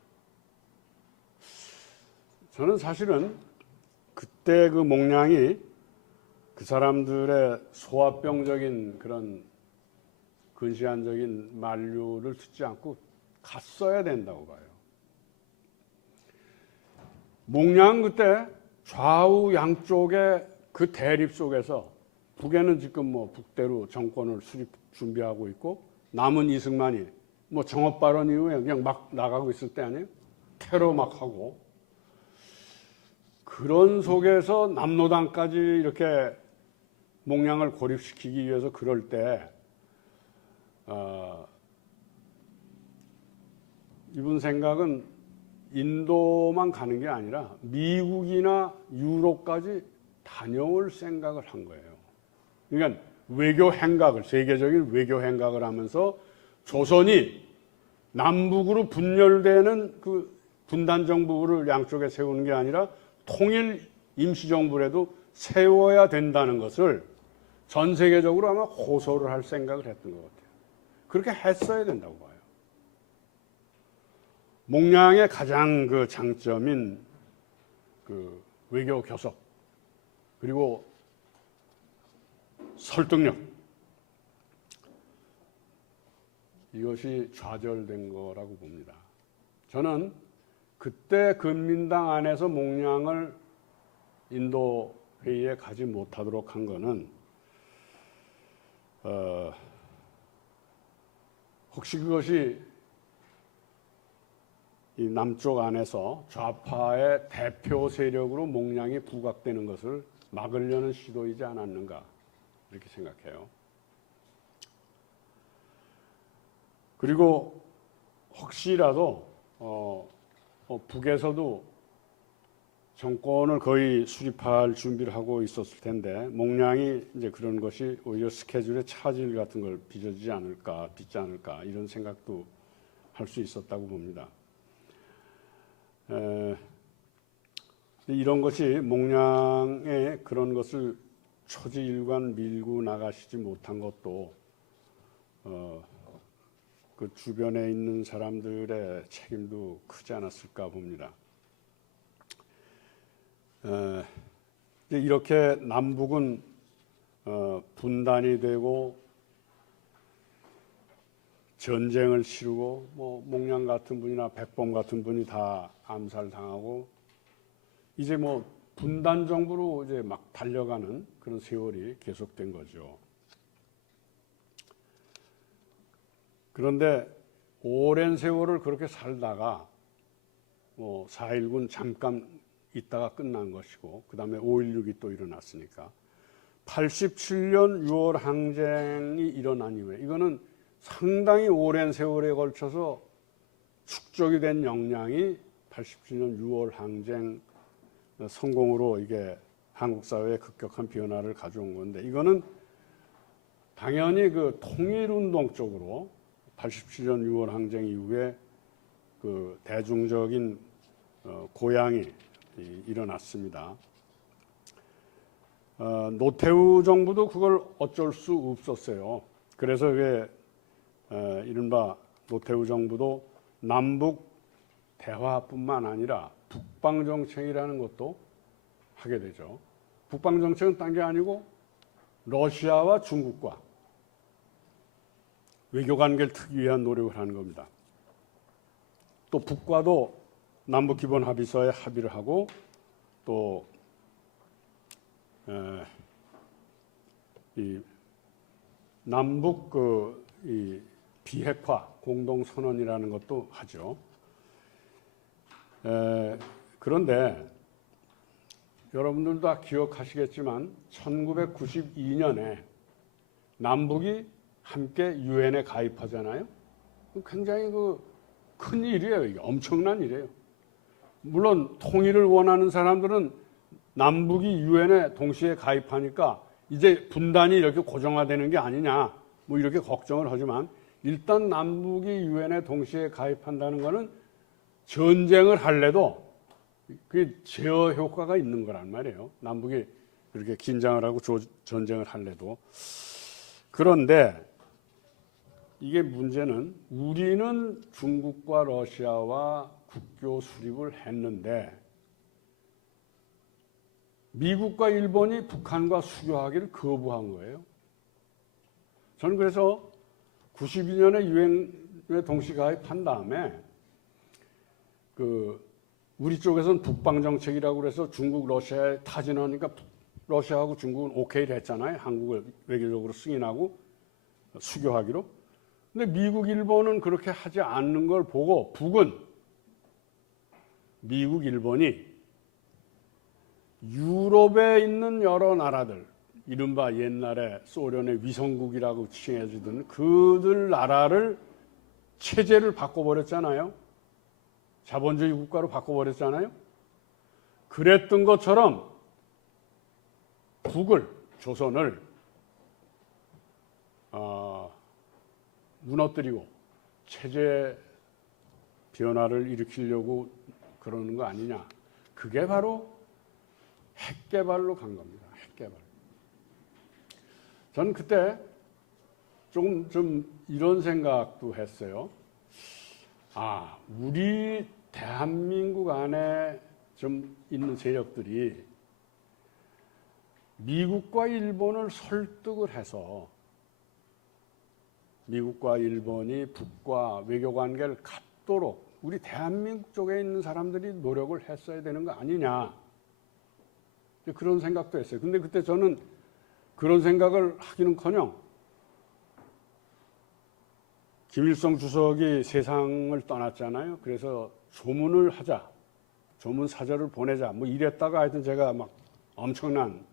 저는 사실은 그때 그 몽량이 그 사람들의 소화병적인 그런 근시안적인 만류를 듣지 않고 갔어야 된다고 봐요. 몽량 그때 좌우 양쪽의 그 대립 속에서 북에는 지금 뭐 북대로 정권을 수립 준비하고 있고 남은 이승만이 뭐 정업 발언 이후에 그냥 막 나가고 있을 때 아니에요? 테러 막 하고 그런 속에서 남로당까지 이렇게 몽량을 고립시키기 위해서 그럴 때 이분 생각은 인도만 가는 게 아니라 미국이나 유럽까지 다녀올 생각을 한 거예요. 그러니까 외교 행각을 세계적인 외교 행각을 하면서 조선이 남북으로 분열되는 그 분단 정부를 양쪽에 세우는 게 아니라 통일 임시정부라도 세워야 된다는 것을 전 세계적으로 아마 호소를 할 생각을 했던 것 같아요. 그렇게 했어야 된다고 봐요. 몽량의 가장 그 장점인 그 외교 교섭 그리고 설득력 이것이 좌절된 거라고 봅니다. 저는 그때 근민당 안에서 몽량을 인도 회의에 가지 못하도록 한 거는 혹시 그것이 이 남쪽 안에서 좌파의 대표 세력으로 몽량이 부각되는 것을 막으려는 시도이지 않았는가 이렇게 생각해요. 그리고 혹시라도 북에서도 정권을 거의 수립할 준비를 하고 있었을 텐데 몽량이 이제 그런 것이 오히려 스케줄에 차질 같은 걸 빚지 않을까 이런 생각도 할 수 있었다고 봅니다. 이런 것이 몽양의 그런 것을 초지일관 밀고 나가시지 못한 것도 그 주변에 있는 사람들의 책임도 크지 않았을까 봅니다. 이렇게 남북은 분단이 되고 전쟁을 치르고 뭐 몽양 같은 분이나 백범 같은 분이 다 암살당하고 이제 뭐 분단 정부로 이제 막 달려가는 그런 세월이 계속된 거죠. 그런데 오랜 세월을 그렇게 살다가 뭐 4.19는 잠깐 있다가 끝난 것이고 그 다음에 5.16이 또 일어났으니까 87년 6월 항쟁이 일어난 이후에 이거는 상당히 오랜 세월에 걸쳐서 축적이 된 역량이 87년 6월 항쟁 성공으로 이게 한국 사회에 급격한 변화를 가져온 건데 이거는 당연히 그 통일운동 쪽으로 87년 6월 항쟁 이후에 그 대중적인 고양이 일어났습니다. 노태우 정부도 그걸 어쩔 수 없었어요. 그래서 왜 이른바 노태우 정부도 남북 대화뿐만 아니라 북방정책이라는 것도 하게 되죠. 북방정책은 딴 게 아니고 러시아와 중국과 외교관계를 트기 위한 노력을 하는 겁니다. 또 북과도 남북기본합의서에 합의를 하고 또 이 남북 이 비핵화 공동선언이라는 것도 하죠. 그런데 여러분들도 다 기억하시겠지만 1992년에 남북이 함께 유엔에 가입하잖아요. 굉장히 큰 일이에요. 이게 엄청난 일이에요. 물론 통일을 원하는 사람들은 남북이 유엔에 동시에 가입하니까 이제 분단이 이렇게 고정화되는 게 아니냐 뭐 이렇게 걱정을 하지만 일단 남북이 유엔에 동시에 가입한다는 것은 전쟁을 할래도 그게 제어 효과가 있는 거란 말이에요. 남북이 그렇게 긴장을 하고 전쟁을 할래도. 그런데 이게 문제는 우리는 중국과 러시아와 국교 수립을 했는데 미국과 일본이 북한과 수교하기를 거부한 거예요. 저는 그래서 92년에 유엔에 동시 가입한 다음에 우리 쪽에서는 북방정책이라고 그래서 중국, 러시아에 타진하니까 러시아하고 중국은 오케이를 했잖아요. 한국을 외교적으로 승인하고 수교하기로. 근데 미국, 일본은 그렇게 하지 않는 걸 보고 북은 미국, 일본이 유럽에 있는 여러 나라들, 이른바 옛날에 소련의 위성국이라고 칭해지던 그들 나라를 체제를 바꿔버렸잖아요. 자본주의 국가로 바꿔버렸잖아요. 그랬던 것처럼 북을, 조선을 무너뜨리고 체제 변화를 일으키려고 그러는 거 아니냐. 그게 바로 핵개발로 간 겁니다. 핵개발. 저는 그때 좀 이런 생각도 했어요. 우리 대한민국 안에 좀 있는 세력들이 미국과 일본을 설득을 해서 미국과 일본이 북과 외교관계를 갖도록 우리 대한민국 쪽에 있는 사람들이 노력을 했어야 되는 거 아니냐. 그런 생각도 했어요. 근데 그때 저는 그런 생각을 하기는커녕 김일성 주석이 세상을 떠났잖아요. 그래서 조문을 하자, 조문 사절을 보내자, 뭐 이랬다가 하여튼 제가 막 엄청난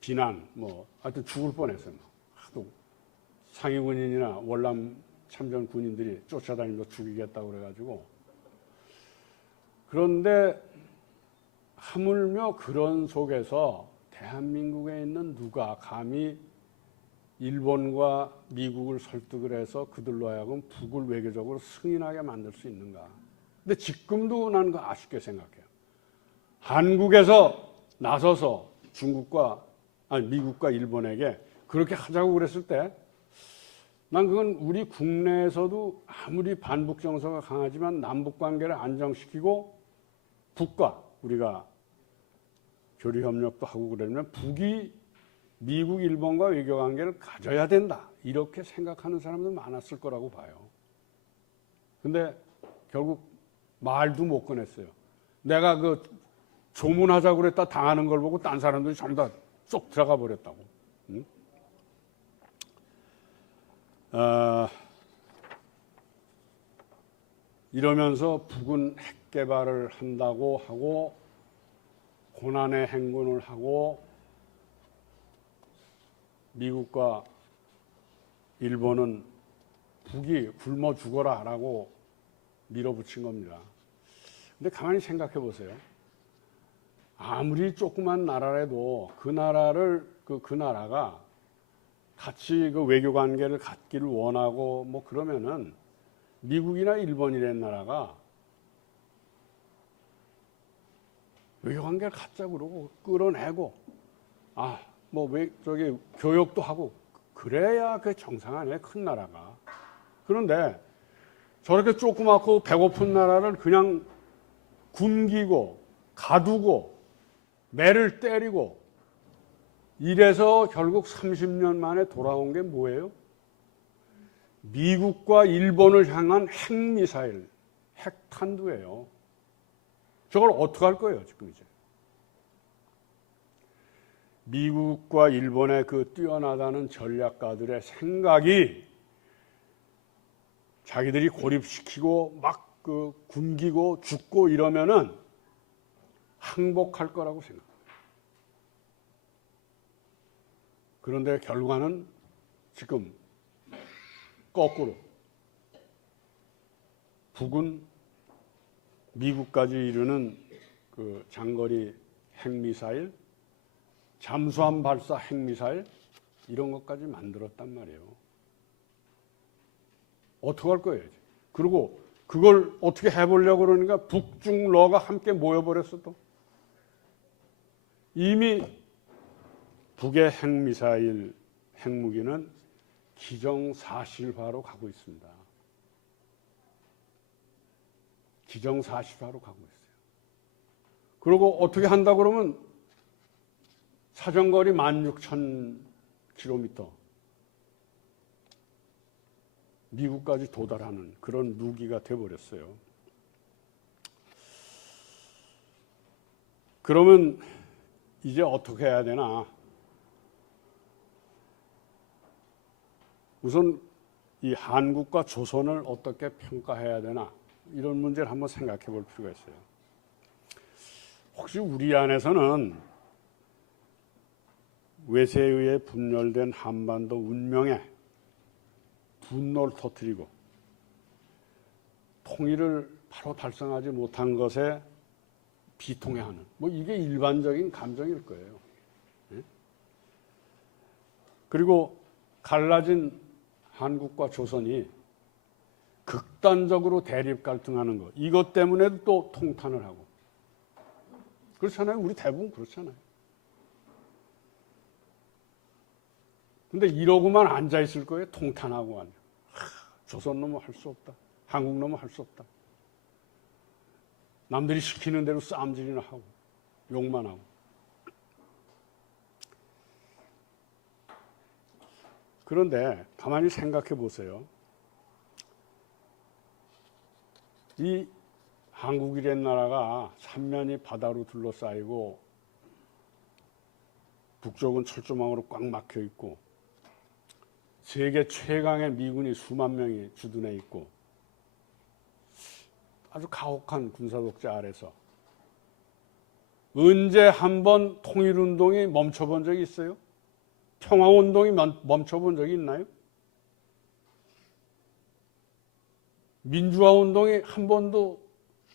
비난, 하여튼 죽을 뻔했어요. 하도 상위 군인이나 월남 참전 군인들이 쫓아다니면서 죽이겠다고 그래가지고. 그런데 하물며 그런 속에서 대한민국에 있는 누가 감히 일본과 미국을 설득을 해서 그들로 하여금 북을 외교적으로 승인하게 만들 수 있는가. 근데 지금도 나는 그 아쉽게 생각해요. 한국에서 나서서 미국과 일본에게 그렇게 하자고 그랬을 때 난 그건 우리 국내에서도 아무리 반북 정서가 강하지만 남북 관계를 안정시키고 북과 우리가 교류 협력도 하고 그러면 북이 미국, 일본과 외교 관계를 가져야 된다. 이렇게 생각하는 사람도 많았을 거라고 봐요. 근데 결국 말도 못 꺼냈어요. 내가 그 조문하자고 그랬다 당하는 걸 보고 딴 사람들이 전부 다 쏙 들어가 버렸다고. 응? 이러면서 북은 핵 개발을 한다고 하고 고난의 행군을 하고 미국과 일본은 북이 굶어 죽어라라고 밀어붙인 겁니다. 근데 가만히 생각해 보세요. 아무리 조그만 나라라도 그 나라가 같이 그 외교 관계를 갖기를 원하고 뭐 그러면은 미국이나 일본이라는 나라가 외교 관계를 갖자고 그러고 끌어내고 교역도 하고 그래야 그 정상 아니에요, 큰 나라가. 그런데 저렇게 조그맣고 배고픈 나라를 그냥 굶기고 가두고 매를 때리고 이래서 결국 30년 만에 돌아온 게 뭐예요? 미국과 일본을 향한 핵미사일, 핵탄두예요. 저걸 어떻게 할 거예요, 지금 이제? 미국과 일본의 그 뛰어나다는 전략가들의 생각이 자기들이 고립시키고 막 그 굶기고 죽고 이러면은 항복할 거라고 생각합니다. 그런데 결과는 지금 거꾸로 북은 미국까지 이르는 그 장거리 핵미사일, 잠수함 발사 핵미사일 이런 것까지 만들었단 말이에요. 어떻게 할 거예요? 그리고 그걸 어떻게 해보려고 그러니까 북중러가 함께 모여버렸어 또. 이미 북의 핵미사일, 핵무기는 기정사실화로 가고 있습니다. 기정사실화로 가고 있어요. 그리고 어떻게 한다 그러면 사정거리 16,000km 미국까지 도달하는 그런 무기가 돼버렸어요. 그러면 이제 어떻게 해야 되나? 우선 이 한국과 조선을 어떻게 평가해야 되나? 이런 문제를 한번 생각해 볼 필요가 있어요. 혹시 우리 안에서는 외세에 의해 분열된 한반도 운명에 분노를 터뜨리고 통일을 바로 달성하지 못한 것에 비통해하는 뭐 이게 일반적인 감정일 거예요. 예? 그리고 갈라진 한국과 조선이 극단적으로 대립 갈등하는 것 이것 때문에도 또 통탄을 하고 그렇잖아요. 우리 대부분 그렇잖아요. 근데 이러고만 앉아 있을 거예요. 통탄하고 앉아. 조선 놈은 할 수 없다. 한국 놈은 할 수 없다. 남들이 시키는 대로 싸움질이나 하고 욕만 하고. 그런데 가만히 생각해 보세요. 이 한국이란 나라가 삼면이 바다로 둘러싸이고 북쪽은 철조망으로 꽉 막혀 있고 세계 최강의 미군이 수만 명이 주둔해 있고 아주 가혹한 군사독재 아래서 언제 한번 통일운동이 멈춰본 적이 있어요? 평화운동이 멈춰본 적이 있나요? 민주화운동이 한 번도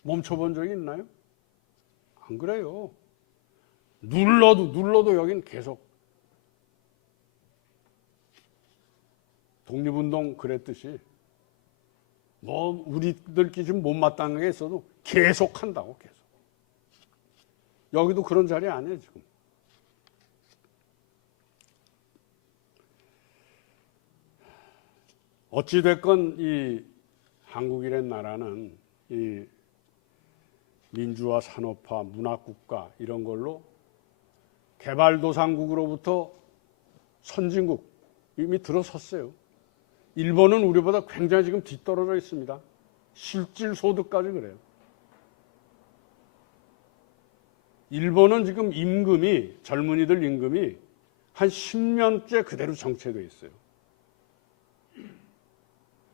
멈춰본 적이 있나요? 안 그래요. 눌러도 여긴 계속. 독립운동 그랬듯이 뭐 우리들끼리 좀 못마땅한 게 있어도 계속 한다고 계속. 여기도 그런 자리 아니에요 지금. 어찌됐건 이 한국이란 나라는 이 민주화, 산업화, 문화국가 이런 걸로 개발도상국으로부터 선진국 이미 들어섰어요. 일본은 우리보다 굉장히 지금 뒤떨어져 있습니다. 실질 소득까지 그래요. 일본은 지금 임금이, 젊은이들 임금이 한 10년째 그대로 정체되어 있어요.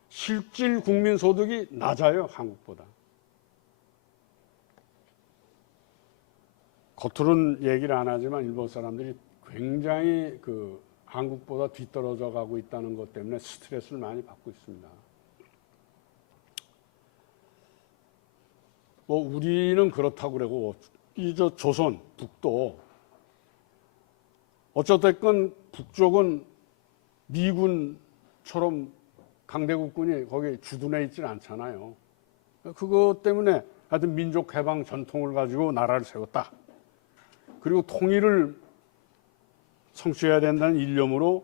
실질 국민 소득이 낮아요, 한국보다. 겉으로는 얘기를 안 하지만 일본 사람들이 굉장히 한국보다 뒤떨어져 가고 있다는 것 때문에 스트레스를 많이 받고 있습니다. 뭐 우리는 그렇다고 그러고 조선, 북도 어쨌든 북쪽은 미군처럼 강대국군이 거기 주둔해 있질 않잖아요. 그것 때문에 하여튼 민족 해방 전통을 가지고 나라를 세웠다. 그리고 통일을 성취해야 된다는 일념으로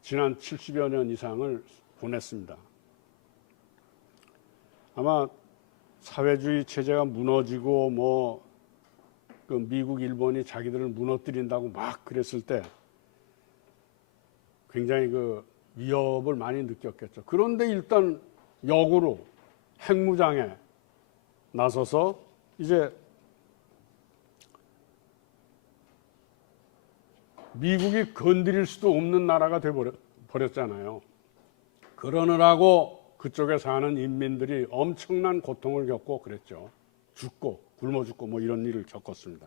지난 70여 년 이상을 보냈습니다. 아마 사회주의 체제가 무너지고 미국, 일본이 자기들을 무너뜨린다고 막 그랬을 때 굉장히 위협을 많이 느꼈겠죠. 그런데 일단 역으로 핵무장에 나서서 이제 미국이 건드릴 수도 없는 나라가 돼버렸잖아요. 그러느라고 그쪽에 사는 인민들이 엄청난 고통을 겪고 그랬죠. 죽고 굶어 죽고 뭐 이런 일을 겪었습니다.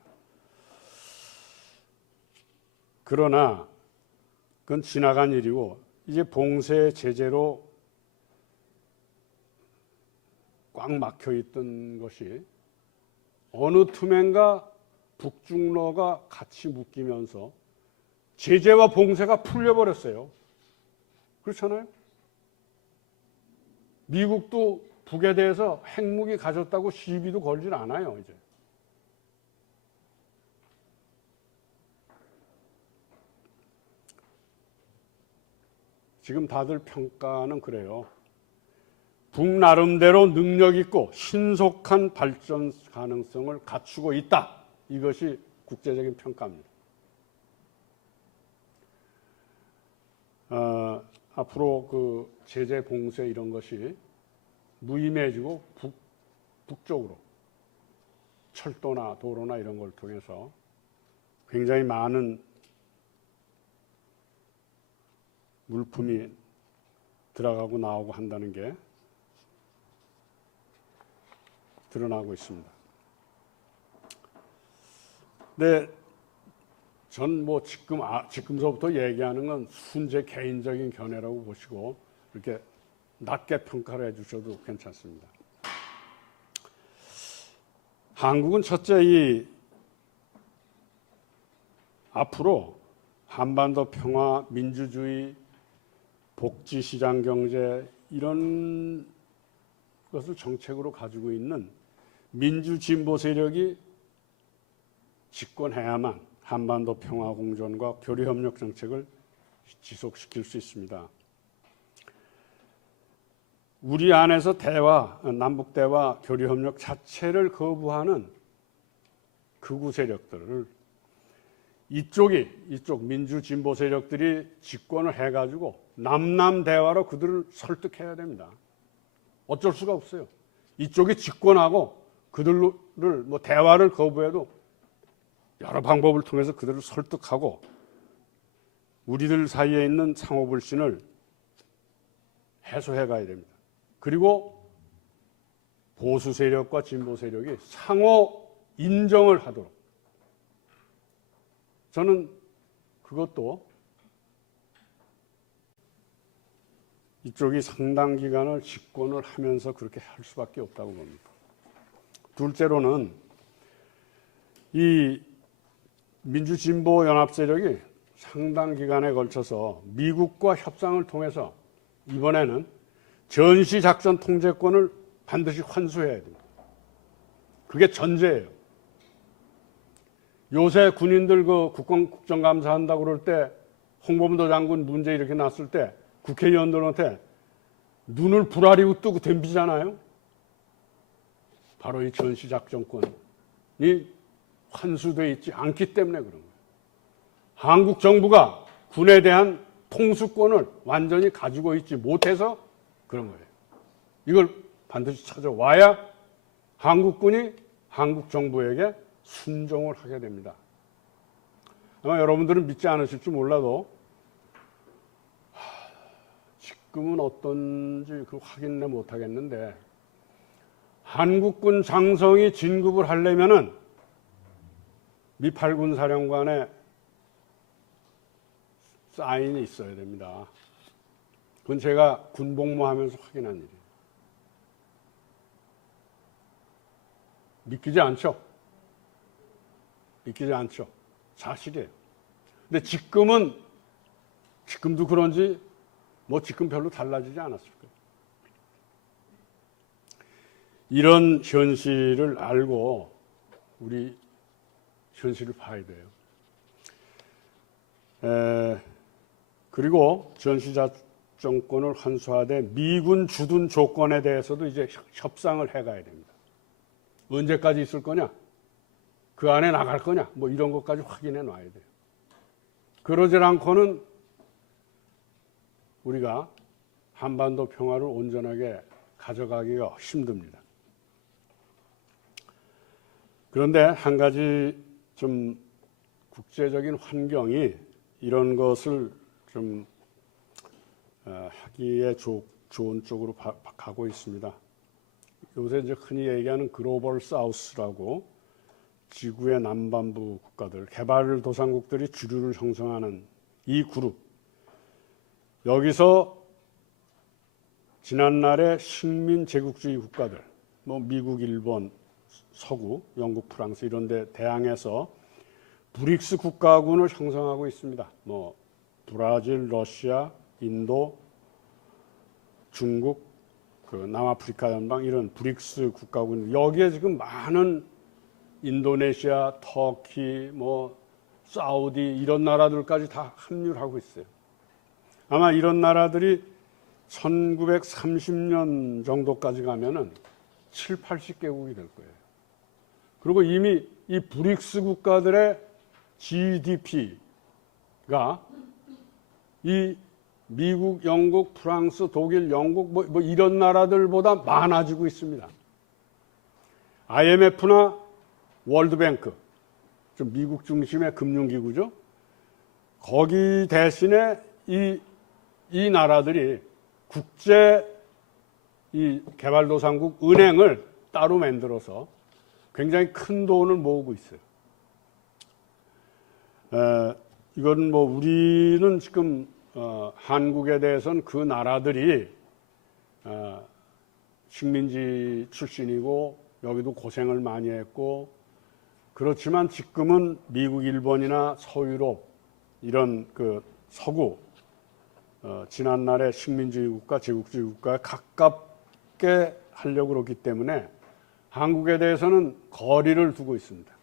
그러나 그건 지나간 일이고 이제 봉쇄 제재로 꽉 막혀 있던 것이 어느 틈엔가 북중러가 같이 묶이면서 제재와 봉쇄가 풀려버렸어요. 그렇잖아요? 미국도 북에 대해서 핵무기 가졌다고 시비도 걸질 않아요, 이제. 지금 다들 평가는 그래요. 북 나름대로 능력 있고 신속한 발전 가능성을 갖추고 있다. 이것이 국제적인 평가입니다. 앞으로 제재 봉쇄 이런 것이 무의미해지고 북쪽으로 철도나 도로나 이런 걸 통해서 굉장히 많은 물품이 들어가고 나오고 한다는 게 드러나고 있습니다. 근데 전 지금서부터 얘기하는 건 순제 개인적인 견해라고 보시고 이렇게 낮게 평가를 해주셔도 괜찮습니다. 한국은 첫째 앞으로 한반도 평화, 민주주의, 복지시장 경제 이런 것을 정책으로 가지고 있는 민주진보 세력이 집권해야만 한반도 평화 공존과 교류협력 정책을 지속시킬 수 있습니다. 우리 안에서 남북 대화, 교류협력 자체를 거부하는 극우 세력들을 이쪽 민주진보 세력들이 집권을 해가지고 남남 대화로 그들을 설득해야 됩니다. 어쩔 수가 없어요. 이쪽이 집권하고 그들을 대화를 거부해도 여러 방법을 통해서 그들을 설득하고 우리들 사이에 있는 상호불신을 해소해 가야 됩니다. 그리고 보수 세력과 진보 세력이 상호 인정을 하도록 저는 그것도 이쪽이 상당 기간을 집권을 하면서 그렇게 할 수밖에 없다고 봅니다. 둘째로는 이 민주진보 연합 세력이 상당 기간에 걸쳐서 미국과 협상을 통해서 이번에는 전시작전 통제권을 반드시 환수해야 됩니다. 그게 전제예요. 요새 군인들 그 국정감사한다고 그럴 때 홍범도 장군 문제 이렇게 났을 때 국회의원들한테 눈을 부라리고 뜨고 덤비잖아요. 바로 이 전시작전권이 환수되어 있지 않기 때문에 그런 거예요. 한국 정부가 군에 대한 통수권을 완전히 가지고 있지 못해서 그런 거예요. 이걸 반드시 찾아와야 한국군이 한국 정부에게 순종을 하게 됩니다. 아마 여러분들은 믿지 않으실지 몰라도 지금은 어떤지 그 확인을 못 하겠는데 한국군 장성이 진급을 하려면은 미 8군 사령관의 사인이 있어야 됩니다. 그건 제가 군복무하면서 확인한 일이에요. 믿기지 않죠? 믿기지 않죠? 사실이에요. 근데 지금도 그런지 뭐 지금 별로 달라지지 않았을 거예요. 이런 현실을 알고 우리 현실을 봐야 돼요. 그리고 전시작전권을 환수하되 미군 주둔 조건에 대해서도 이제 협상을 해가야 됩니다. 언제까지 있을 거냐? 그 안에 나갈 거냐? 뭐 이런 것까지 확인해 놔야 돼요. 그러질 않고는 우리가 한반도 평화를 온전하게 가져가기가 힘듭니다. 그런데 한 가지 좀 국제적인 환경이 이런 것을 좀 하기에 좋은 쪽으로 가고 있습니다. 요새 이제 흔히 얘기하는 글로벌 사우스라고 지구의 남반부 국가들, 개발도상국들이 주류를 형성하는 이 그룹. 여기서 지난날의 식민 제국주의 국가들, 뭐 미국, 일본, 서구, 영국, 프랑스 이런 데 대항해서 브릭스 국가군을 형성하고 있습니다. 뭐 브라질, 러시아, 인도, 중국, 그 남아프리카 연방 이런 브릭스 국가군 여기에 지금 많은 인도네시아, 터키, 뭐 사우디 이런 나라들까지 다 합류를 하고 있어요. 아마 이런 나라들이 1930년 정도까지 가면은 7, 80개국이 될 거예요. 그리고 이미 이 브릭스 국가들의 GDP가 이 미국, 영국, 프랑스, 독일, 영국 뭐 이런 나라들보다 많아지고 있습니다. IMF나 월드뱅크, 좀 미국 중심의 금융기구죠. 거기 대신에 이 나라들이 국제 이 개발도상국 은행을 따로 만들어서 굉장히 큰 돈을 모으고 있어요. 이건 뭐 우리는 지금 한국에 대해서는 그 나라들이 식민지 출신이고 여기도 고생을 많이 했고 그렇지만 지금은 미국, 일본이나 서유럽 이런 그 서구 지난날의 식민주의 국가, 제국주의 국가에 가깝게 하려고 그러기 때문에 한국에 대해서는 거리를 두고 있습니다.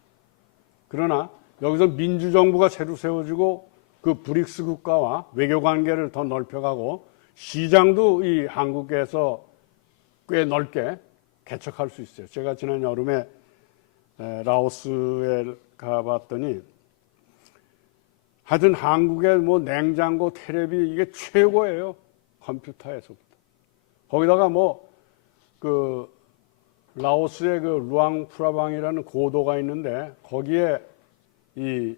그러나 여기서 민주정부가 새로 세워지고 그 브릭스 국가와 외교관계를 더 넓혀가고 시장도 이 한국에서 꽤 넓게 개척할 수 있어요. 제가 지난 여름에 라오스에 가봤더니 하여튼 한국의 뭐 냉장고, 테레비 이게 최고예요. 컴퓨터에서부터. 거기다가 뭐 그 라오스의 그 루앙프라방이라는 고도가 있는데 거기에 이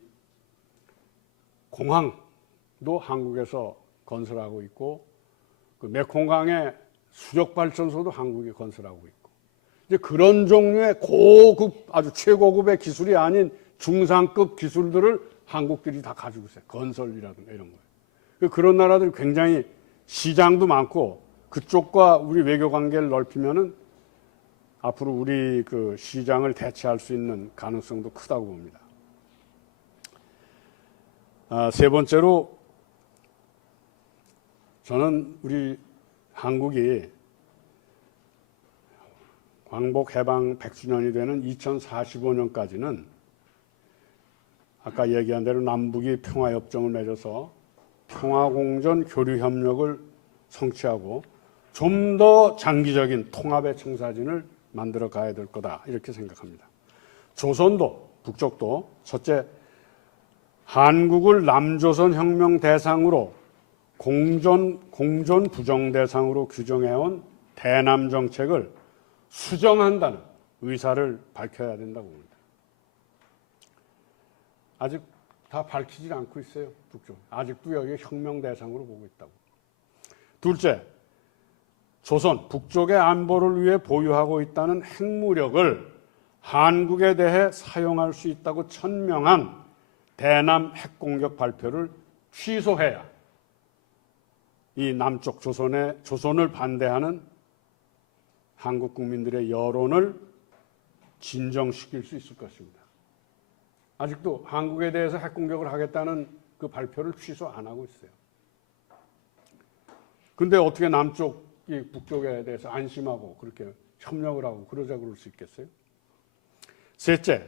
공항도 한국에서 건설하고 있고 그 메콩강의 수력 발전소도 한국이 건설하고 있고 이제 그런 종류의 고급 아주 최고급의 기술이 아닌 중상급 기술들을 한국들이 다 가지고 있어요. 건설이라든가 이런 거예요. 그런 나라들이 굉장히 시장도 많고 그쪽과 우리 외교 관계를 넓히면은 앞으로 우리 그 시장을 대체할 수 있는 가능성도 크다고 봅니다. 세 번째로 저는 우리 한국이 광복 해방 100주년이 되는 2045년까지는 아까 얘기한 대로 남북이 평화협정을 맺어서 평화공존 교류협력을 성취하고 좀 더 장기적인 통합의 청사진을 만들어 가야 될 거다 이렇게 생각합니다. 조선도 북쪽도 첫째 한국을 남조선 혁명 대상으로 공존 부정 대상으로 규정해온 대남 정책을 수정한다는 의사를 밝혀야 된다고 봅니다. 아직 다 밝히지 않고 있어요. 북쪽. 아직도 여기 혁명 대상으로 보고 있다고. 둘째, 조선 북쪽의 안보를 위해 보유하고 있다는 핵무력을 한국에 대해 사용할 수 있다고 천명한 대남 핵공격 발표를 취소해야 이 남쪽 조선을 반대하는 한국 국민들의 여론을 진정시킬 수 있을 것입니다. 아직도 한국에 대해서 핵공격을 하겠다는 그 발표를 취소 안 하고 있어요. 근데 어떻게 남쪽이 북쪽에 대해서 안심하고 그렇게 협력을 하고 그러자 그럴 수 있겠어요? 셋째,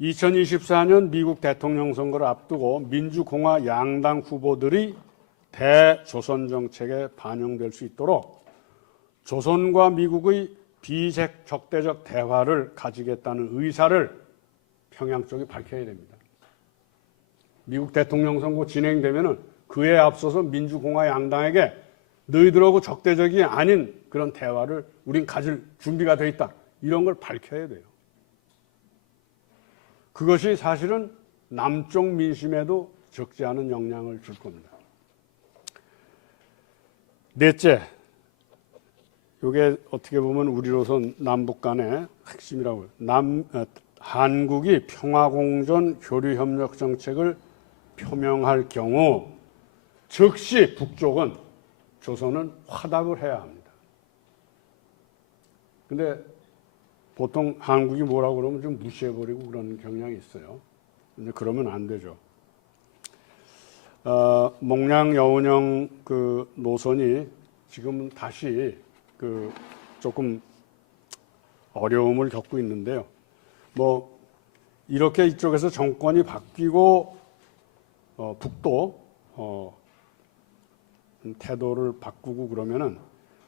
2024년 미국 대통령 선거를 앞두고 민주공화 양당 후보들이 대조선 정책에 반영될 수 있도록 조선과 미국의 비적대적 대화를 가지겠다는 의사를 평양 쪽이 밝혀야 됩니다. 미국 대통령 선거 진행되면은 그에 앞서서 민주공화 양당에게 너희들하고 적대적이 아닌 그런 대화를 우린 가질 준비가 돼 있다. 이런 걸 밝혀야 돼요. 그것이 사실은 남쪽 민심에도 적지 않은 영향을 줄 겁니다. 넷째, 이게 어떻게 보면 우리로선 남북 간의 핵심이라고 해요. 한국이 평화공존 교류협력 정책을 표명할 경우 즉시 북쪽은 조선은 화답을 해야 합니다. 근데 보통 한국이 뭐라고 그러면 좀 무시해버리고 그런 경향이 있어요. 근데 그러면 안 되죠. 목량 여운형 그 노선이 지금 다시 그 조금 어려움을 겪고 있는데요. 뭐 이렇게 이쪽에서 정권이 바뀌고 북도 태도를 바꾸고 그러면은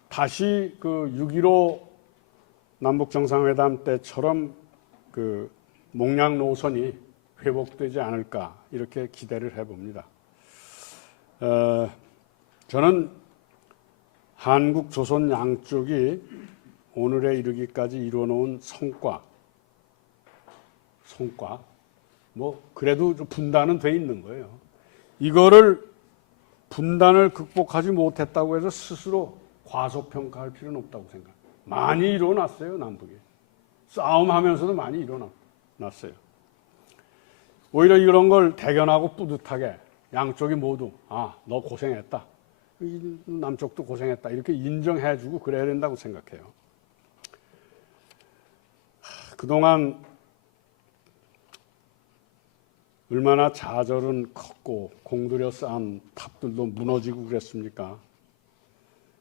다시 그 6.15 남북 정상회담 때처럼 그 목량 노선이 회복되지 않을까 이렇게 기대를 해봅니다. 저는 한국, 조선 양쪽이 오늘에 이르기까지 이루어놓은 성과, 뭐 그래도 좀 분단은 돼 있는 거예요. 이거를 분단을 극복하지 못했다고 해서 스스로 과소평가할 필요는 없다고 생각합니다. 많이 일어났어요, 남북이. 싸움하면서도 많이 일어났어요. 오히려 이런 걸 대견하고 뿌듯하게 양쪽이 모두 너 고생했다. 남쪽도 고생했다. 이렇게 인정해주고 그래야 된다고 생각해요. 그동안 얼마나 좌절은 컸고 공들여 쌓은 탑들도 무너지고 그랬습니까?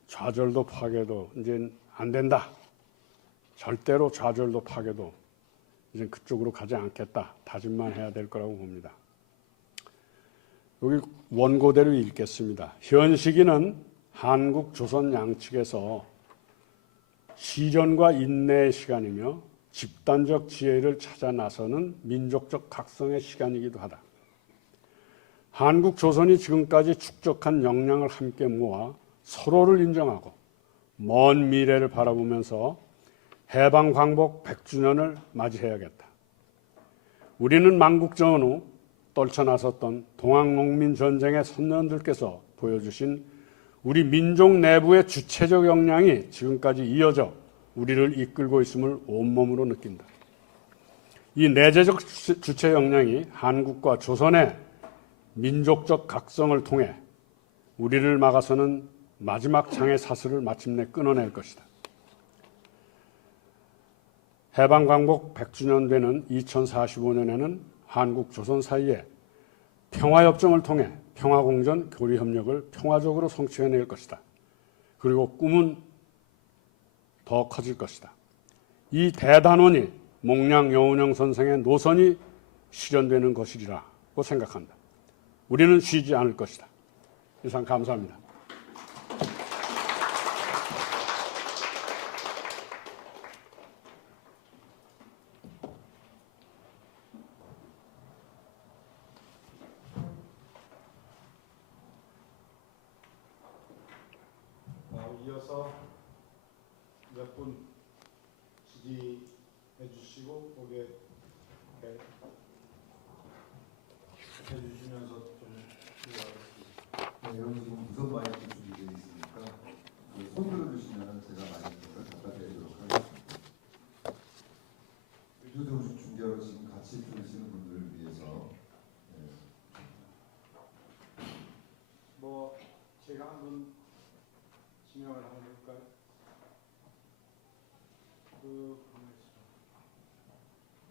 좌절도 파괴도 이제 안 된다. 절대로 좌절도 파괴도 이제 그쪽으로 가지 않겠다. 다짐만 해야 될 거라고 봅니다. 여기 원고대로 읽겠습니다. 현 시기는 한국, 조선 양측에서 시련과 인내의 시간이며 집단적 지혜를 찾아 나서는 민족적 각성의 시간이기도 하다. 한국, 조선이 지금까지 축적한 역량을 함께 모아 서로를 인정하고 먼 미래를 바라보면서 해방 광복 100주년을 맞이해야겠다. 우리는 만국정원 후 떨쳐나섰던 동학농민전쟁의 선녀들께서 보여주신 우리 민족 내부의 주체적 역량이 지금까지 이어져 우리를 이끌고 있음을 온몸으로 느낀다. 이 내재적 주체 역량이 한국과 조선의 민족적 각성을 통해 우리를 막아서는 마지막 장의 사슬을 마침내 끊어낼 것이다. 해방 광복 100주년 되는 2045년에는 한국, 조선 사이에 평화협정을 통해 평화공존 교류협력을 평화적으로 성취해낼 것이다. 그리고 꿈은 더 커질 것이다. 이 대단원이 몽양 여운형 선생의 노선이 실현되는 것이리라고 생각한다. 우리는 쉬지 않을 것이다. 이상 감사합니다. 이어서 몇 분 질의해 주시고 고개 해주시면서 좀 질의하겠습니다. 네, 여러분 지금 무선 마이크 준비되어 있으니까 손 들어주시면 제가 마이크를 갖다 드리도록 하겠습니다. 유튜브 중계로 지금 같이 들으시는 분들을 위해서 뭐 제가 한번 진행을 한번 해볼까요?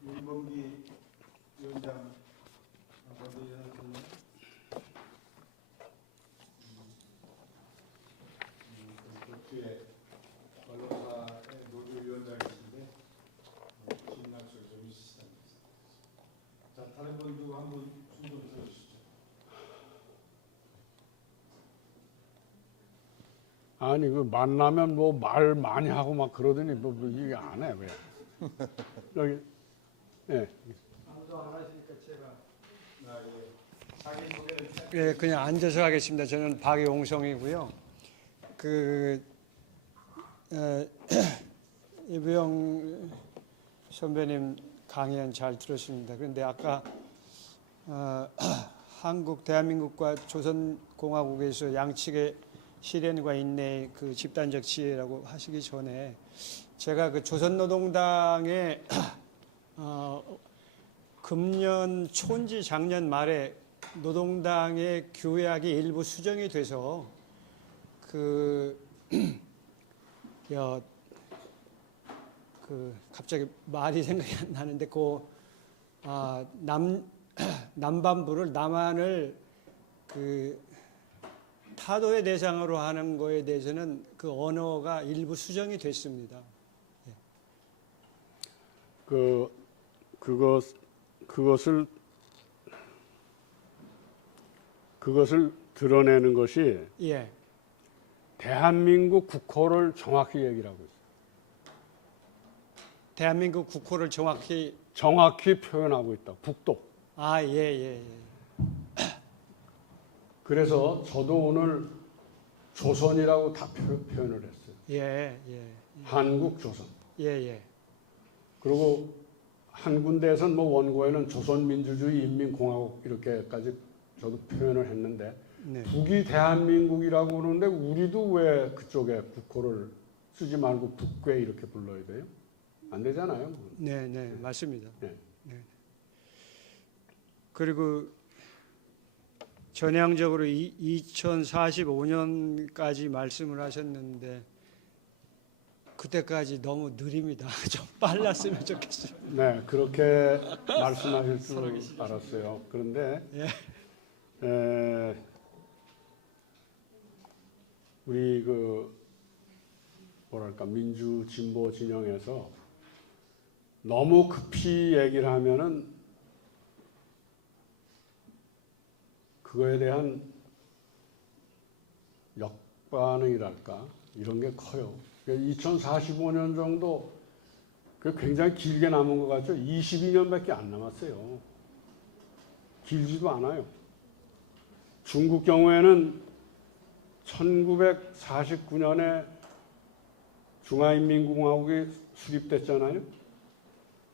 윤범기 위원장 먼저 일어나셨나요? 그 뒤에 언론사의 노조위원장이신데 진락소리 좀 있으시답니다. 자, 다른 분도 한번 숨 좀 들어주시죠. 아니 그 만나면 뭐 말 많이 하고 막 그러더니 뭐 이게 안 해 왜? 여기 예. 아무도 안 하시니까 제가 자기 소개를 예, 그냥 앉아서 하겠습니다. 저는 박용성이고요. 이부영 선배님 강연 잘 들었습니다. 그런데 아까 대한민국과 조선공화국에서 양측의 실현과 인내의 그 집단적 지혜라고 하시기 전에 제가 그 조선노동당의 금년 초인지 작년 말에 노동당의 규약이 일부 수정이 돼서 갑자기 말이 생각이 안 나는데 남반부를 남한을 타도의 대상으로 하는 거에 대해서는 그 언어가 일부 수정이 됐습니다. 그것을 드러내는 것이 예. 대한민국 국호를 정확히 얘기를 하고 있어요. 대한민국 국호를 정확히 표현하고 있다. 북도. 예. 그래서 저도 오늘 조선이라고 다 표현을 했어요. 예. 한국 조선. 예. 그리고 한 군데에서는 뭐 원고에는 조선민주주의 인민공화국 이렇게까지 저도 표현을 했는데 네. 북이 대한민국이라고 그러는데 우리도 왜 그쪽에 국호를 쓰지 말고 북괴 이렇게 불러야 돼요? 안 되잖아요. 네, 맞습니다. 네. 그리고 전향적으로 2045년까지 말씀을 하셨는데 그때까지 너무 느립니다. 좀 빨랐으면 좋겠어요. 네, 그렇게 말씀하실 줄 알았어요. 그런데 우리 민주 진보 진영에서 너무 급히 얘기를 하면은 그거에 대한 역반응이랄까 이런 게 커요. 2045년 정도 굉장히 길게 남은 것 같죠? 22년밖에 안 남았어요. 길지도 않아요. 중국 경우에는 1949년에 중화인민공화국이 수립됐잖아요.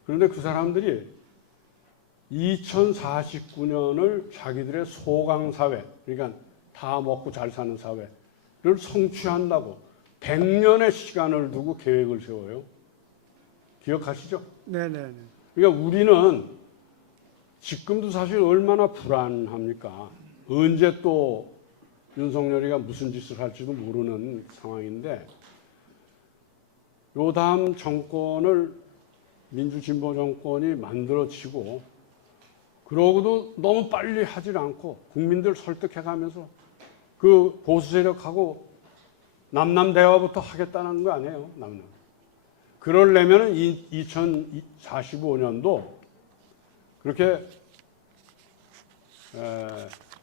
그런데 그 사람들이 2049년을 자기들의 소강사회, 그러니까 다 먹고 잘 사는 사회를 성취한다고 100년의 시간을 두고 계획을 세워요. 기억하시죠? 네네. 그러니까 우리는 지금도 사실 얼마나 불안합니까? 언제 또 윤석열이가 무슨 짓을 할지도 모르는 상황인데 요 다음 정권을 민주진보 정권이 만들어지고 그러고도 너무 빨리 하질 않고 국민들 설득해가면서 그 보수 세력하고 남남 대화부터 하겠다는 거 아니에요. 남남. 그러려면 2045년도 그렇게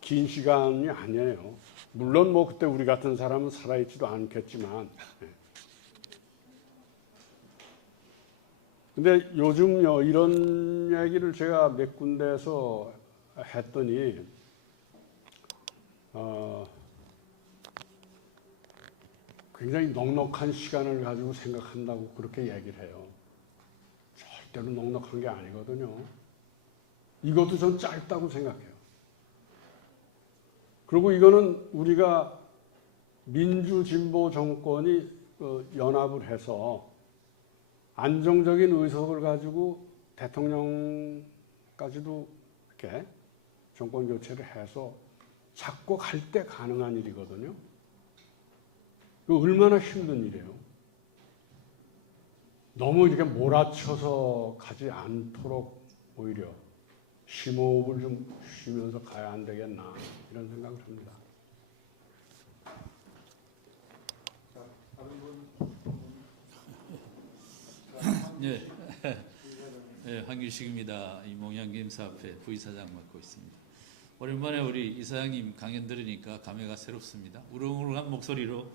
긴 시간이 아니에요. 물론 뭐 그때 우리 같은 사람은 살아있지도 않겠지만. 근데 요즘요, 이런 얘기를 제가 몇 군데에서 했더니, 굉장히 넉넉한 시간을 가지고 생각한다고 그렇게 얘기를 해요. 절대로 넉넉한 게 아니거든요. 이것도 전 짧다고 생각해요. 그리고 이거는 우리가 민주진보 정권이 연합을 해서 안정적인 의석을 가지고 대통령까지도 이렇게 정권 교체를 해서 잡고 갈 때 가능한 일이거든요. 그 얼마나 힘든 일이에요. 너무 이렇게 몰아쳐서 가지 않도록 오히려 심호흡을 좀 쉬면서 가야 안 되겠나 이런 생각을 합니다. 자, 다른 분. 네, 네, 황규식입니다. 이몽양 사업회 부이사장 맡고 있습니다. 오랜만에 우리 이사장님 강연 들으니까 감회가 새롭습니다. 우렁우렁한 목소리로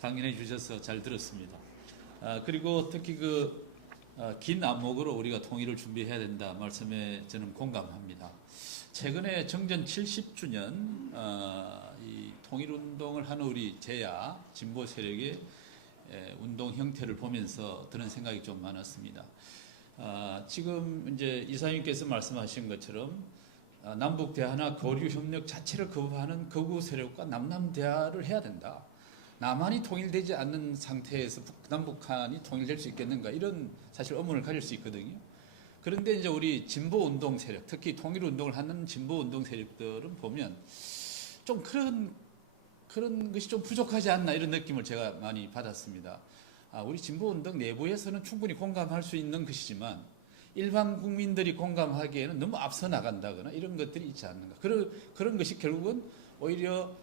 강연해 주셔서 잘 들었습니다. 그리고 특히 긴 안목으로 우리가 통일을 준비해야 된다 말씀에 저는 공감합니다. 최근에 정전 70주년 이 통일운동을 하는 우리 제야 진보 세력의 운동 형태를 보면서 드는 생각이 좀 많았습니다. 지금 이제 이사님께서 말씀하신 것처럼 남북 대화나 교류 협력 자체를 거부하는 극우 세력과 남남 대화를 해야 된다. 남한이 통일되지 않는 상태에서 남북한이 통일될 수 있겠는가 이런 사실 의문을 가질 수 있거든요. 그런데 이제 우리 진보 운동 세력, 특히 통일 운동을 하는 진보 운동 세력들은 보면 좀 그런 것이 좀 부족하지 않나 이런 느낌을 제가 많이 받았습니다. 우리 진보 운동 내부에서는 충분히 공감할 수 있는 것이지만 일반 국민들이 공감하기에는 너무 앞서 나간다거나 이런 것들이 있지 않는가. 그런 것이 결국은 오히려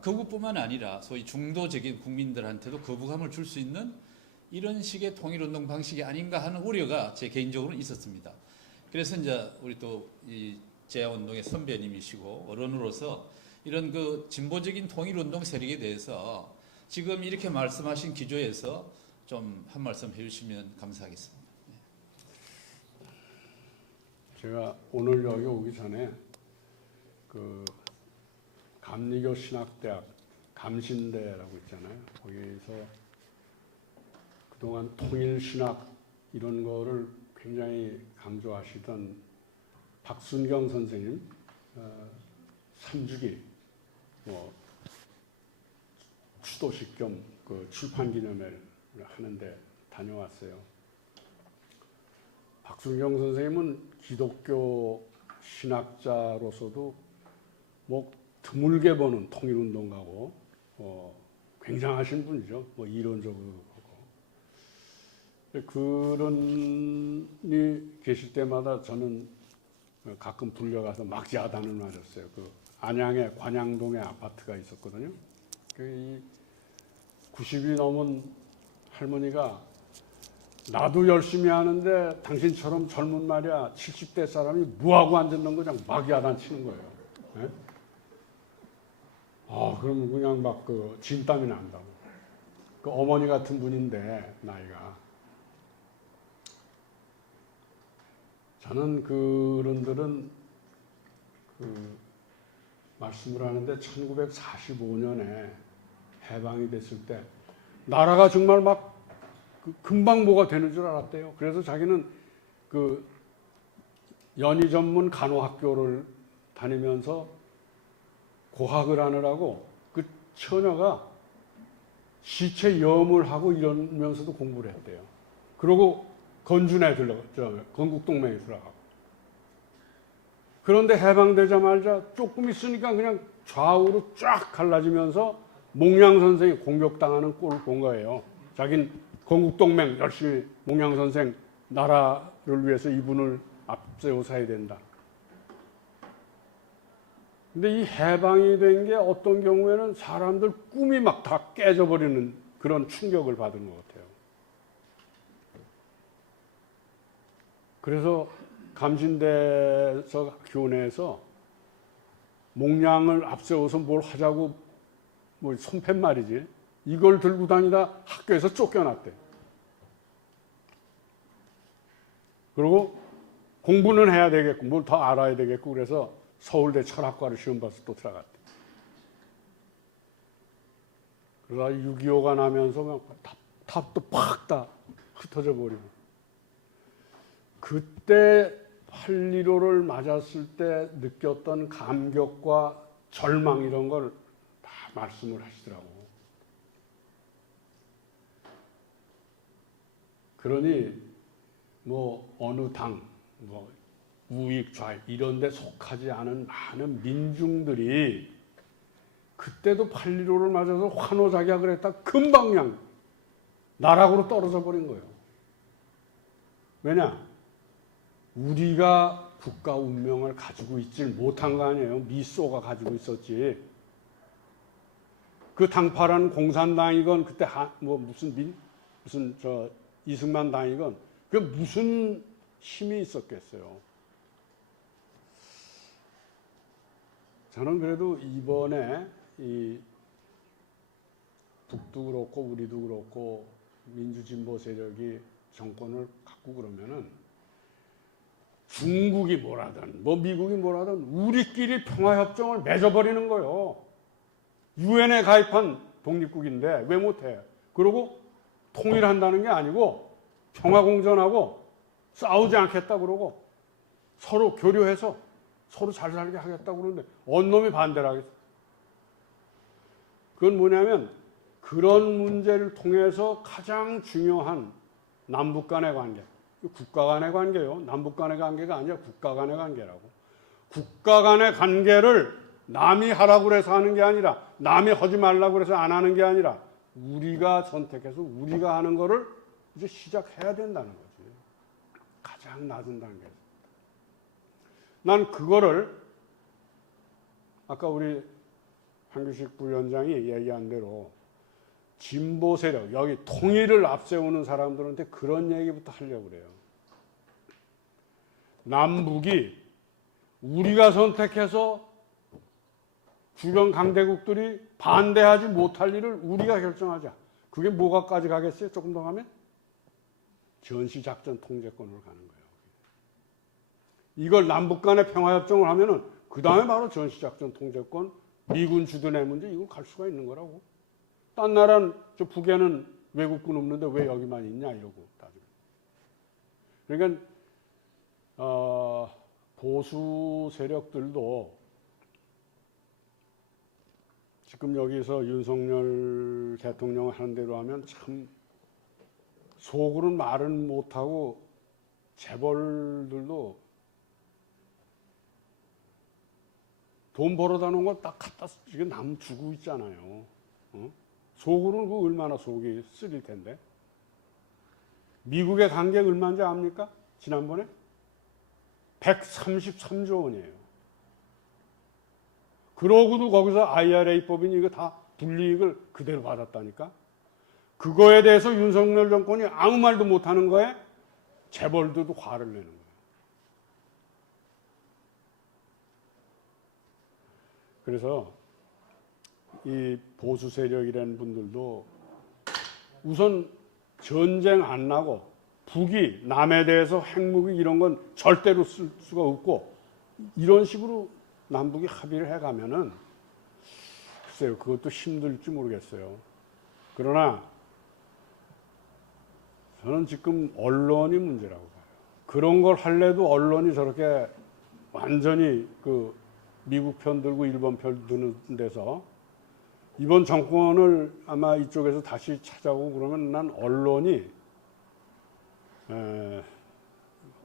거부뿐만 아니라 소위 중도적인 국민들한테도 거부감을 줄 수 있는 이런 식의 통일운동 방식이 아닌가 하는 우려가 제 개인적으로는 있었습니다. 그래서 이제 우리 또 이 제야운동의 선배님이시고 어른으로서 이런 진보적인 통일운동 세력에 대해서 지금 이렇게 말씀하신 기조에서 좀 한 말씀 해주시면 감사하겠습니다. 제가 오늘 여기 오기 전에 감리교 신학대학 감신대라고 있잖아요. 거기서 그동안 통일신학 이런 거를 굉장히 강조하시던 박순경 선생님 3주기 추도식 겸 출판기념회를 하는데 다녀왔어요. 박순경 선생님은 기독교 신학자로서도 드물게 보는 통일운동가고 굉장하신 분이죠. 이론적으로. 그런 분이 계실 때마다 저는 가끔 불려가서 막지하다는 말이었어요. 안양에 관양동에 아파트가 있었거든요. 90이 넘은 할머니가 나도 열심히 하는데 당신처럼 젊은 말이야 70대 사람이 뭐하고 앉았는 거 그냥 막야단 치는 거예요. 네? 그러면 그냥 진땀이 난다고. 어머니 같은 분인데 나이가. 저는 그런들은 말씀을 하는데 1945년에 해방이 됐을 때 나라가 정말 금방 뭐가 되는 줄 알았대요. 그래서 자기는 연희 전문 간호학교를 다니면서 고학을 하느라고 처녀가 시체 염을 하고 이러면서도 공부를 했대요. 그리고 건준에 건국동맹에 들어가고. 그런데 해방되자마자 조금 있으니까 그냥 좌우로 쫙 갈라지면서 몽양 선생이 공격당하는 꼴을 본 거예요. 자긴 건국동맹 열심히 몽양 선생 나라를 위해서 이분을 앞세워서야 된다. 근데 이 해방이 된 게 어떤 경우에는 사람들 꿈이 다 깨져버리는 그런 충격을 받은 것 같아요. 그래서 감신대에서 교내에서 목량을 앞세워서 뭘 하자고 뭐 손팻말이지 이걸 들고 다니다 학교에서 쫓겨났대. 그리고 공부는 해야 되겠고 뭘 더 알아야 되겠고 그래서 서울대 철학과를 시험 봐서 또 들어갔대. 그러다 6.25가 나면서 그냥 탑도 팍 다 흩어져 버리고 그때 8.15를 맞았을 때 느꼈던 감격과 절망 이런 걸 다 말씀을 하시더라고. 그러니 뭐 어느 당, 뭐 우익, 좌익 이런 데 속하지 않은 많은 민중들이 그때도 8.15를 맞아서 환호작약을 했다 금방 그냥 나락으로 떨어져 버린 거예요. 왜냐? 우리가 국가 운명을 가지고 있질 못한 거 아니에요. 미소가 가지고 있었지. 그 당파라는 공산당이건 그때 뭐 무슨 이승만 당이건 그 무슨 힘이 있었겠어요. 저는 그래도 이번에 이 북도 그렇고 우리도 그렇고 민주진보 세력이 정권을 갖고 그러면은 중국이 뭐라든 뭐 미국이 뭐라든 우리끼리 평화협정을 맺어버리는 거예요. 유엔에 가입한 독립국인데 왜 못해? 그리고 통일한다는 게 아니고 평화공존하고 싸우지 않겠다 그러고 서로 교류해서 서로 잘 살게 하겠다고 그러는데 어느 놈이 반대를 하겠어? 그건 뭐냐면 그런 문제를 통해서 가장 중요한 남북 간의 관계, 국가 간의 관계요. 남북 간의 관계가 아니라 국가 간의 관계라고. 국가 간의 관계를 남이 하라고 그래서 하는 게 아니라 남이 하지 말라고 그래서 안 하는 게 아니라 우리가 선택해서 우리가 하는 거를 이제 시작해야 된다는 거지. 가장 낮은 단계에서. 난 그거를 아까 우리 한규식 부위원장이 얘기한 대로 진보 세력, 여기 통일을 앞세우는 사람들한테 그런 얘기부터 하려고 그래요. 남북이 우리가 선택해서 주변 강대국들이 반대하지 못할 일을 우리가 결정하자. 그게 뭐가까지 가겠어요? 조금 더 가면? 전시작전 통제권으로 가는 거예요. 이걸 남북 간의 평화협정을 하면은 그 다음에 바로 전시작전 통제권, 미군 주둔의 문제 이거 갈 수가 있는 거라고. 딴 나라는 저 북에는 외국군 없는데 왜 여기만 있냐 이러고 따지고. 그러니까 보수 세력들도 지금 여기서 윤석열 대통령 하는 대로 하면 참 속으로는 말은 못하고 재벌들도 돈 벌어다 놓은 걸 딱 갖다 지금 남 주고 있잖아요. 속으로는 그 얼마나 속이 쓰릴 텐데. 미국의 관객 얼마인지 압니까? 지난번에 133조 원이에요. 그러고도 거기서 IRA 법인이 이거 다 불이익을 그대로 받았다니까. 그거에 대해서 윤석열 정권이 아무 말도 못하는 거에 재벌들도 화를 내는 거예요. 그래서 이 보수 세력이라는 분들도 우선 전쟁 안 나고 북이 남에 대해서 핵무기 이런 건 절대로 쓸 수가 없고 이런 식으로 남북이 합의를 해가면은 글쎄요 그것도 힘들지 모르겠어요. 그러나 저는 지금 언론이 문제라고 봐요. 그런 걸 할래도 언론이 저렇게 완전히 그 미국 편 들고 일본 편 드는 데서 이번 정권을 아마 이쪽에서 다시 찾아오고 그러면 난 언론이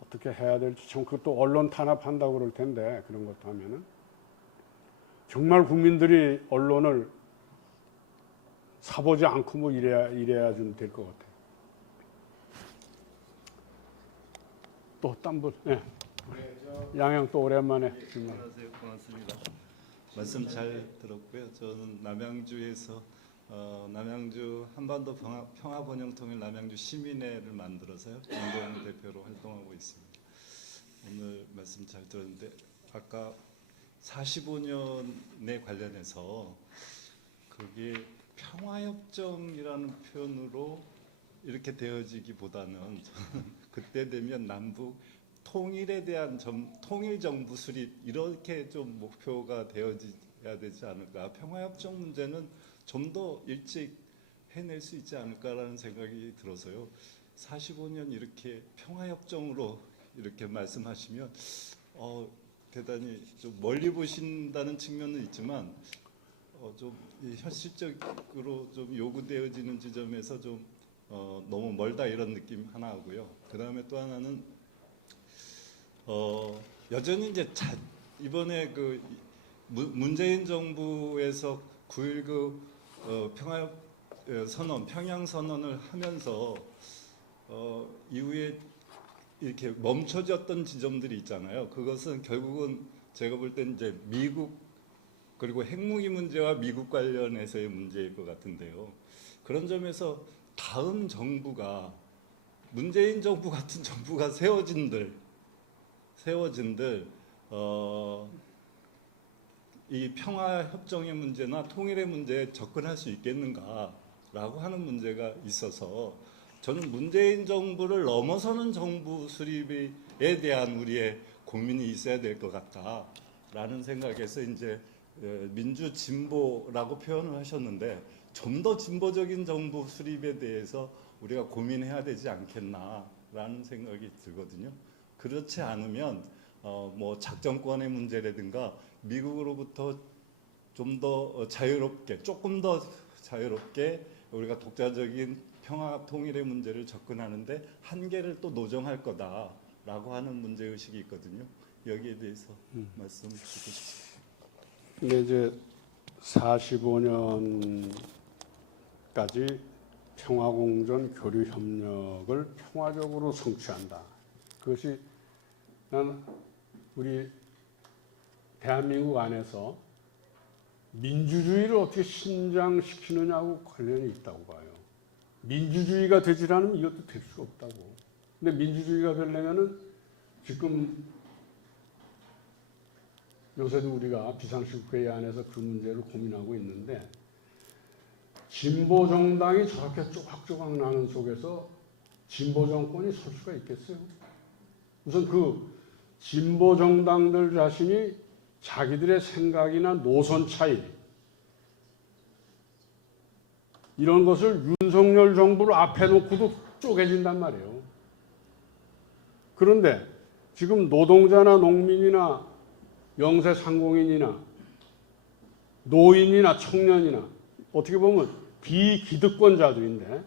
어떻게 해야 될지 참 그것도 언론 탄압한다고 그럴 텐데 그런 것도 하면은 정말 국민들이 언론을 사보지 않고 뭐 이래야 좀 될 것 같아요. 또 딴 분, 예. 양양 또 오랜만에 질문. 안녕하세요. 고맙습니다. 말씀 잘 들었고요. 저는 남양주에서 남양주 한반도 평화번영통일 남양주 시민회를 만들어서요. 공동 대표로 활동하고 있습니다. 오늘 말씀 잘 들었는데 아까 45년에 관련해서 그게 평화협정이라는 표현으로 이렇게 되어지기보다는 저는 그때 되면 남북 통일에 대한 통일정부 수립 이렇게 좀 목표가 되어져야 되지 않을까. 평화협정 문제는 좀 더 일찍 해낼 수 있지 않을까라는 생각이 들어서요. 45년 이렇게 평화협정으로 이렇게 말씀하시면 대단히 좀 멀리 보신다는 측면은 있지만 좀 현실적으로 좀 요구되어지는 지점에서 좀 너무 멀다 이런 느낌 하나 하고요. 그 다음에 또 하나는 여전히 이제 이번에 그 문재인 정부에서 9.19 평화 선언, 평양 선언을 하면서 이후에 이렇게 멈춰졌던 지점들이 있잖아요. 그것은 결국은 제가 볼 땐 이제 미국 그리고 핵무기 문제와 미국 관련해서의 문제일 것 같은데요. 그런 점에서 다음 정부가 문재인 정부 같은 정부가 세워진들 이 평화 협정의 문제나 통일의 문제에 접근할 수 있겠는가라고 하는 문제가 있어서 저는 문재인 정부를 넘어서는 정부 수립에 대한 우리의 고민이 있어야 될 것 같다라는 생각에서 이제 민주 진보라고 표현을 하셨는데 좀 더 진보적인 정부 수립에 대해서 우리가 고민해야 되지 않겠나라는 생각이 들거든요. 그렇지 않으면 뭐 작전권의 문제라든가 미국으로부터 좀 더 자유롭게 조금 더 자유롭게 우리가 독자적인 평화 통일의 문제를 접근하는데 한계를 또 노정할 거다라고 하는 문제의식이 있거든요. 여기에 대해서 말씀 듣고 싶습니다. 근데 이제 45년까지 평화공존 교류협력을 평화적으로 성취한다. 그것이 난 우리 대한민국 안에서 민주주의를 어떻게 신장시키느냐하고 관련이 있다고 봐요. 민주주의가 되질 않으면 이것도 될 수가 없다고. 근데 민주주의가 되려면은 지금 요새도 우리가 비상식국회의 안에서 그 문제를 고민하고 있는데 진보 정당이 저렇게 쪼각쪼각 나는 속에서 진보 정권이 설 수가 있겠어요? 우선 그 진보 정당들 자신이 자기들의 생각이나 노선 차이 이런 것을 윤석열 정부를 앞에 놓고도 쪼개진단 말이에요. 그런데 지금 노동자나 농민이나 영세 상공인이나 노인이나 청년이나 어떻게 보면 비기득권자들인데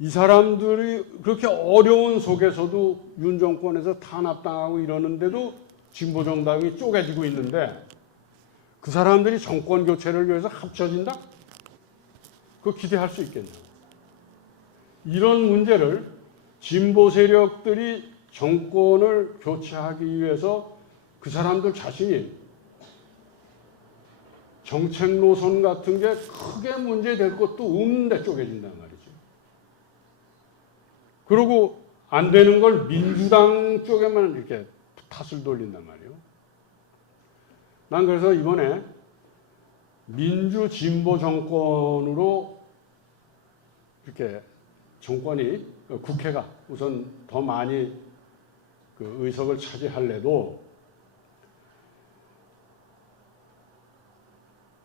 이 사람들이 그렇게 어려운 속에서도 윤 정권에서 탄압당하고 이러는데도 진보 정당이 쪼개지고 있는데 그 사람들이 정권 교체를 위해서 합쳐진다? 그거 기대할 수 있겠냐? 이런 문제를 진보 세력들이 정권을 교체하기 위해서 그 사람들 자신이 정책 노선 같은 게 크게 문제될 것도 없는데 쪼개진단 말이죠. 그리고 안 되는 걸 민주당 쪽에만 이렇게 탓을 돌린단 말이에요. 난 그래서 이번에 민주 진보 정권으로 이렇게 정권이 국회가 우선 더 많이 그 의석을 차지할래도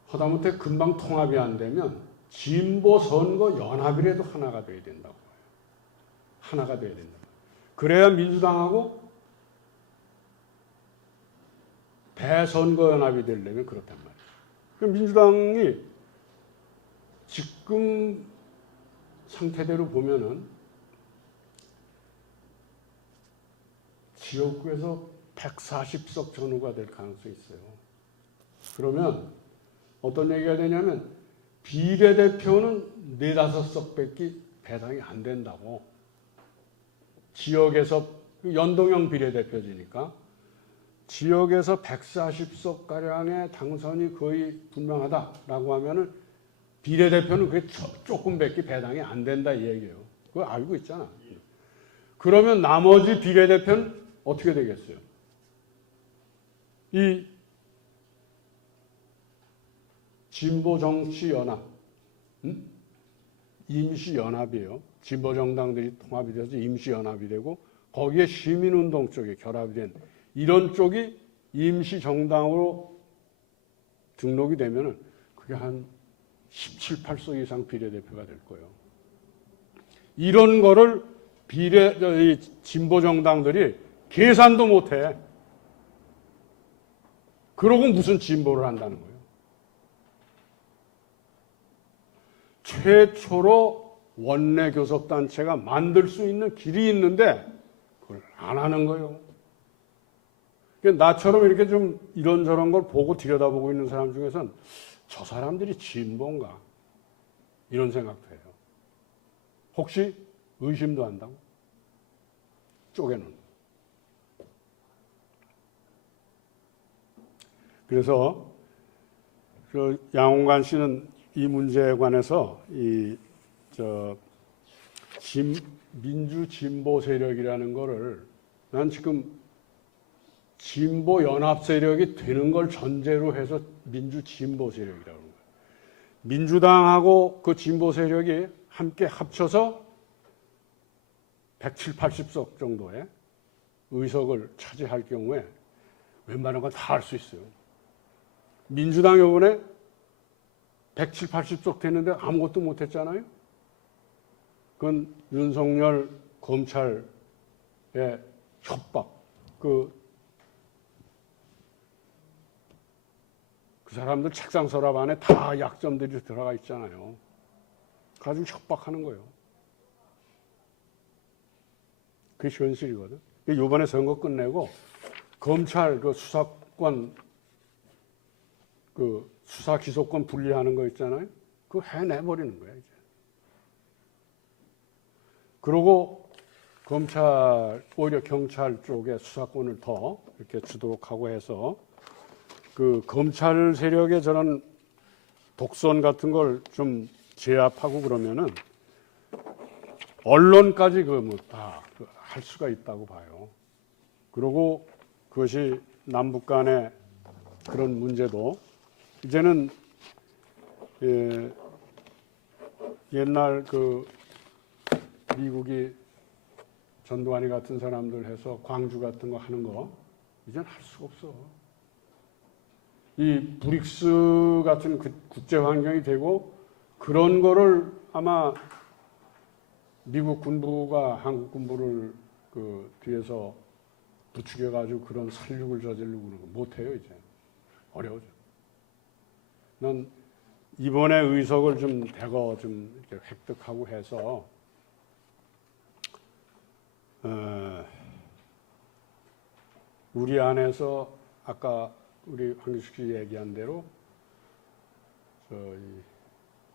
하다못해 금방 통합이 안 되면 진보 선거 연합이라도 하나가 돼야 된다고 봐요. 하나가 돼야 된다. 그래야 민주당하고 대선거 연합이 되려면 그렇단 말이에요. 그럼 민주당이 지금 상태대로 보면은 지역구에서 140석 전후가 될 가능성이 있어요. 그러면 어떤 얘기가 되냐면 비례대표는 4-5석밖에 배당이 안 된다고. 지역에서 연동형 비례대표제니까 지역에서 140석가량의 당선이 거의 분명하다라고 하면은 비례대표는 그게 조금밖에 배당이 안 된다 이 얘기예요. 그거 알고 있잖아. 그러면 나머지 비례대표는 어떻게 되겠어요? 이 진보정치연합, 임시연합이에요. 진보정당들이 통합이 돼서 임시연합이 되고 거기에 시민운동 쪽에 결합이 된 이런 쪽이 임시정당으로 등록이 되면은 그게 한 17, 8석 이상 비례대표가 될 거예요. 이런 거를 진보 정당들이 계산도 못해. 그러고 무슨 진보를 한다는 거예요. 최초로 원내 교섭단체가 만들 수 있는 길이 있는데 그걸 안 하는 거예요. 나처럼 이렇게 좀 이런저런 걸 보고 들여다보고 있는 사람 중에서는 저 사람들이 진보인가? 이런 생각도 해요. 혹시 의심도 한다고? 쪼개는. 그래서 양홍관 씨는 이 문제에 관해서 민주 진보 세력이라는 거를 난 지금 진보 연합 세력이 되는 걸 전제로 해서 민주 진보 세력이라고 하는 거예요. 민주당하고 그 진보 세력이 함께 합쳐서 170, 80석 정도의 의석을 차지할 경우에 웬만한 건 다 할 수 있어요. 민주당 이번에 170, 80석 됐는데 아무것도 못했잖아요. 그건 윤석열 검찰의 협박, 그 사람들 책상 서랍 안에 다 약점들이 들어가 있잖아요. 가지고 협박하는 거예요. 그게 현실이거든. 이번에 선거 끝내고 검찰 그 수사권, 그 수사 기소권 분리하는 거 있잖아요. 그거 해내버리는 거야, 이제. 그리고 검찰, 오히려 경찰 쪽에 수사권을 더 이렇게 주도록 하고 해서 그 검찰 세력의 저런 독선 같은 걸 좀 제압하고 그러면은 언론까지 다 할 수가 있다고 봐요. 그리고 그것이 남북 간의 그런 문제도 이제는 옛날 그 미국이 전두환이 같은 사람들 해서 광주 같은 거 하는 거 이제는 할 수가 없어. 이 브릭스 같은 국제 환경이 되고 그런 거를 아마 미국 군부가 한국 군부를 그 뒤에서 부추겨 가지고 그런 살육을 저지르고 그런 거 못해요. 이제 어려워져. 난 이번에 의석을 좀 대거 좀 이렇게 획득하고 해서 우리 안에서 아까 우리 황교식 씨 얘기한 대로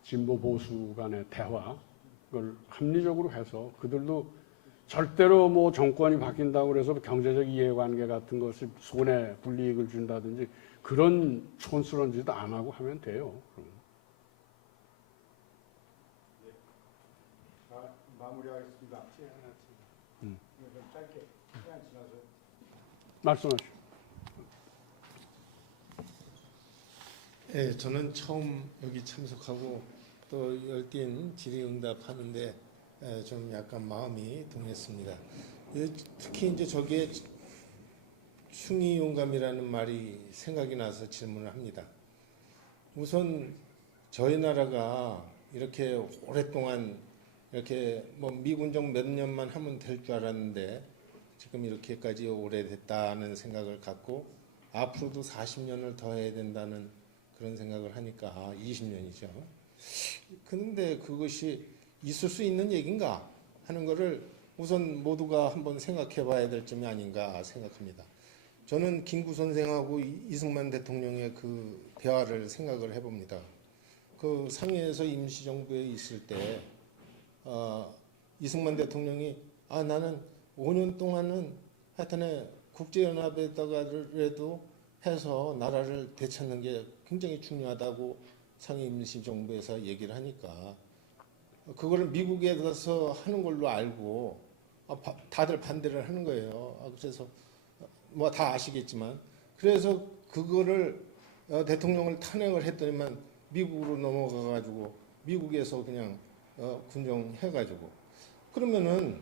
진보 보수 간의 대화 그걸 합리적으로 해서 그들도 절대로 뭐 정권이 바뀐다고 그래서 경제적 이해관계 같은 것을 손해 불이익을 준다든지 그런 촌스러운 짓도 안 하고 하면 돼요. 자, 마무리하겠습니다. 좀 짧게 시간 지나서 말씀하시죠. 네, 저는 처음 여기 참석하고 또 열띤 질의응답하는데 좀 약간 마음이 동했습니다. 특히 이제 저기에 충의용감이라는 말이 생각이 나서 질문을 합니다. 우선 저희 나라가 이렇게 오랫동안 이렇게 뭐 미군정 몇 년만 하면 될 줄 알았는데 지금 이렇게까지 오래됐다는 생각을 갖고 앞으로도 40년을 더 해야 된다는 그런 생각을 하니까 20년이죠. 그런데 그것이 있을 수 있는 얘기인가 하는 거를 우선 모두가 한번 생각해 봐야 될 점이 아닌가 생각합니다. 저는 김구 선생하고 이승만 대통령의 그 대화를 생각을 해봅니다. 그 상해에서 임시정부에 있을 때 이승만 대통령이 나는 5년 동안은 하여튼에 국제연합에다가라도 해서 나라를 되찾는 게 굉장히 중요하다고 상해 임시정부에서 얘기를 하니까 그거를 미국에 가서 하는 걸로 알고 다들 반대를 하는 거예요. 그래서 뭐 다 아시겠지만 그래서 그거를 대통령을 탄핵을 했더니만 미국으로 넘어가가지고 미국에서 그냥 군정해가지고 그러면은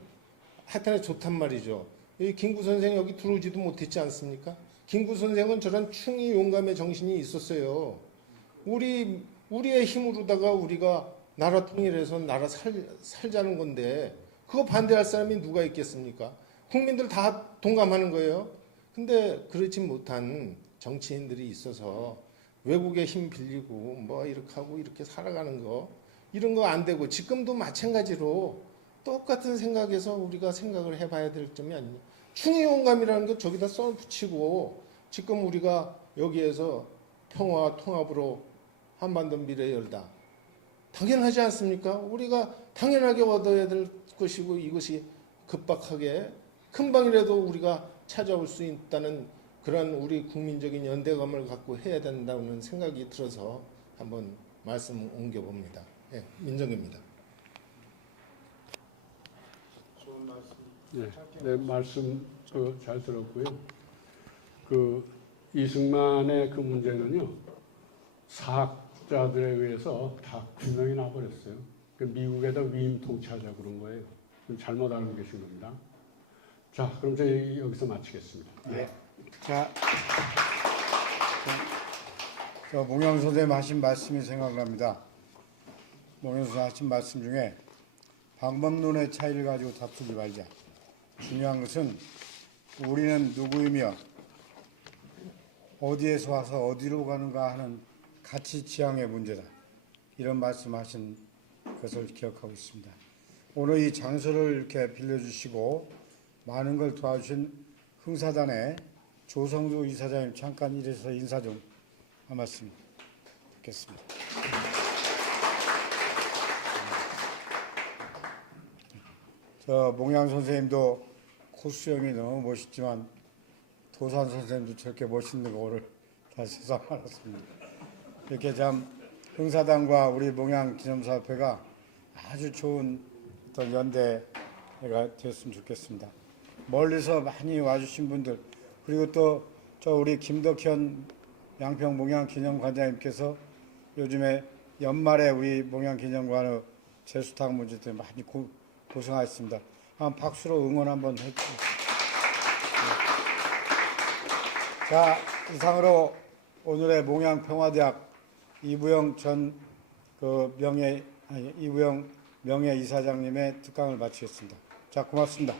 하여튼에 좋단 말이죠. 이 김구 선생 여기 들어오지도 못했지 않습니까? 김구 선생은 저런 충의 용감의 정신이 있었어요. 우리의 힘으로다가 우리가 나라 통일해서 나라 살자는 건데 그거 반대할 사람이 누가 있겠습니까? 국민들 다 동감하는 거예요. 근데 그렇지 못한 정치인들이 있어서 외국의 힘 빌리고 뭐 이렇게 하고 이렇게 살아가는 거 이런 거 안 되고 지금도 마찬가지로 똑같은 생각에서 우리가 생각을 해봐야 될 점이 아니냐. 충의용감이라는 게 저기다 써붙이고 지금 우리가 여기에서 평화와 통합으로 한반도 미래 열다. 당연하지 않습니까? 우리가 당연하게 얻어야 될 것이고 이것이 급박하게 금방이라도 우리가 찾아올 수 있다는 그런 우리 국민적인 연대감을 갖고 해야 된다는 생각이 들어서 한번 말씀 옮겨봅니다. 예, 민정입니다. 좋은 말씀. 네, 말씀 잘 들었고요. 이승만의 그 문제는요, 사학자들에 의해서 다 규명이 나버렸어요. 미국에다 위임 통치하자 그런 거예요. 잘못 알고 계신 겁니다. 자, 그럼 저희 여기서 마치겠습니다. 네. 자, 몽양 선생님 하신 말씀이 생각납니다. 몽양 선생님 하신 말씀 중에 방법론의 차이를 가지고 다투지 말자. 중요한 것은 우리는 누구이며 어디에서 와서 어디로 가는가 하는 가치 지향의 문제다. 이런 말씀하신 것을 기억하고 있습니다. 오늘 이 장소를 이렇게 빌려주시고 많은 걸 도와주신 흥사단의 조성두 이사장님 잠깐 이래서 인사 좀 한 말씀 듣겠습니다. 저 몽양 선생님도 코수염이 너무 멋있지만 도산 선생님도 저렇게 멋있는 거 오늘 다시 세상 알았습니다. 이렇게 참 흥사단과 우리 몽양 기념사협회가 아주 좋은 어떤 연대가 되었으면 좋겠습니다. 멀리서 많이 와주신 분들 그리고 또 저 우리 김덕현 양평 몽양 기념관장님께서 요즘에 연말에 우리 몽양 기념관의 재수탁 문제 때문에 많이 고생하셨습니다. 한 박수로 응원 한번 해주세요. 자, 이상으로 오늘의 몽양 평화대학 이부영 명예 이사장님의 특강을 마치겠습니다. 자, 고맙습니다.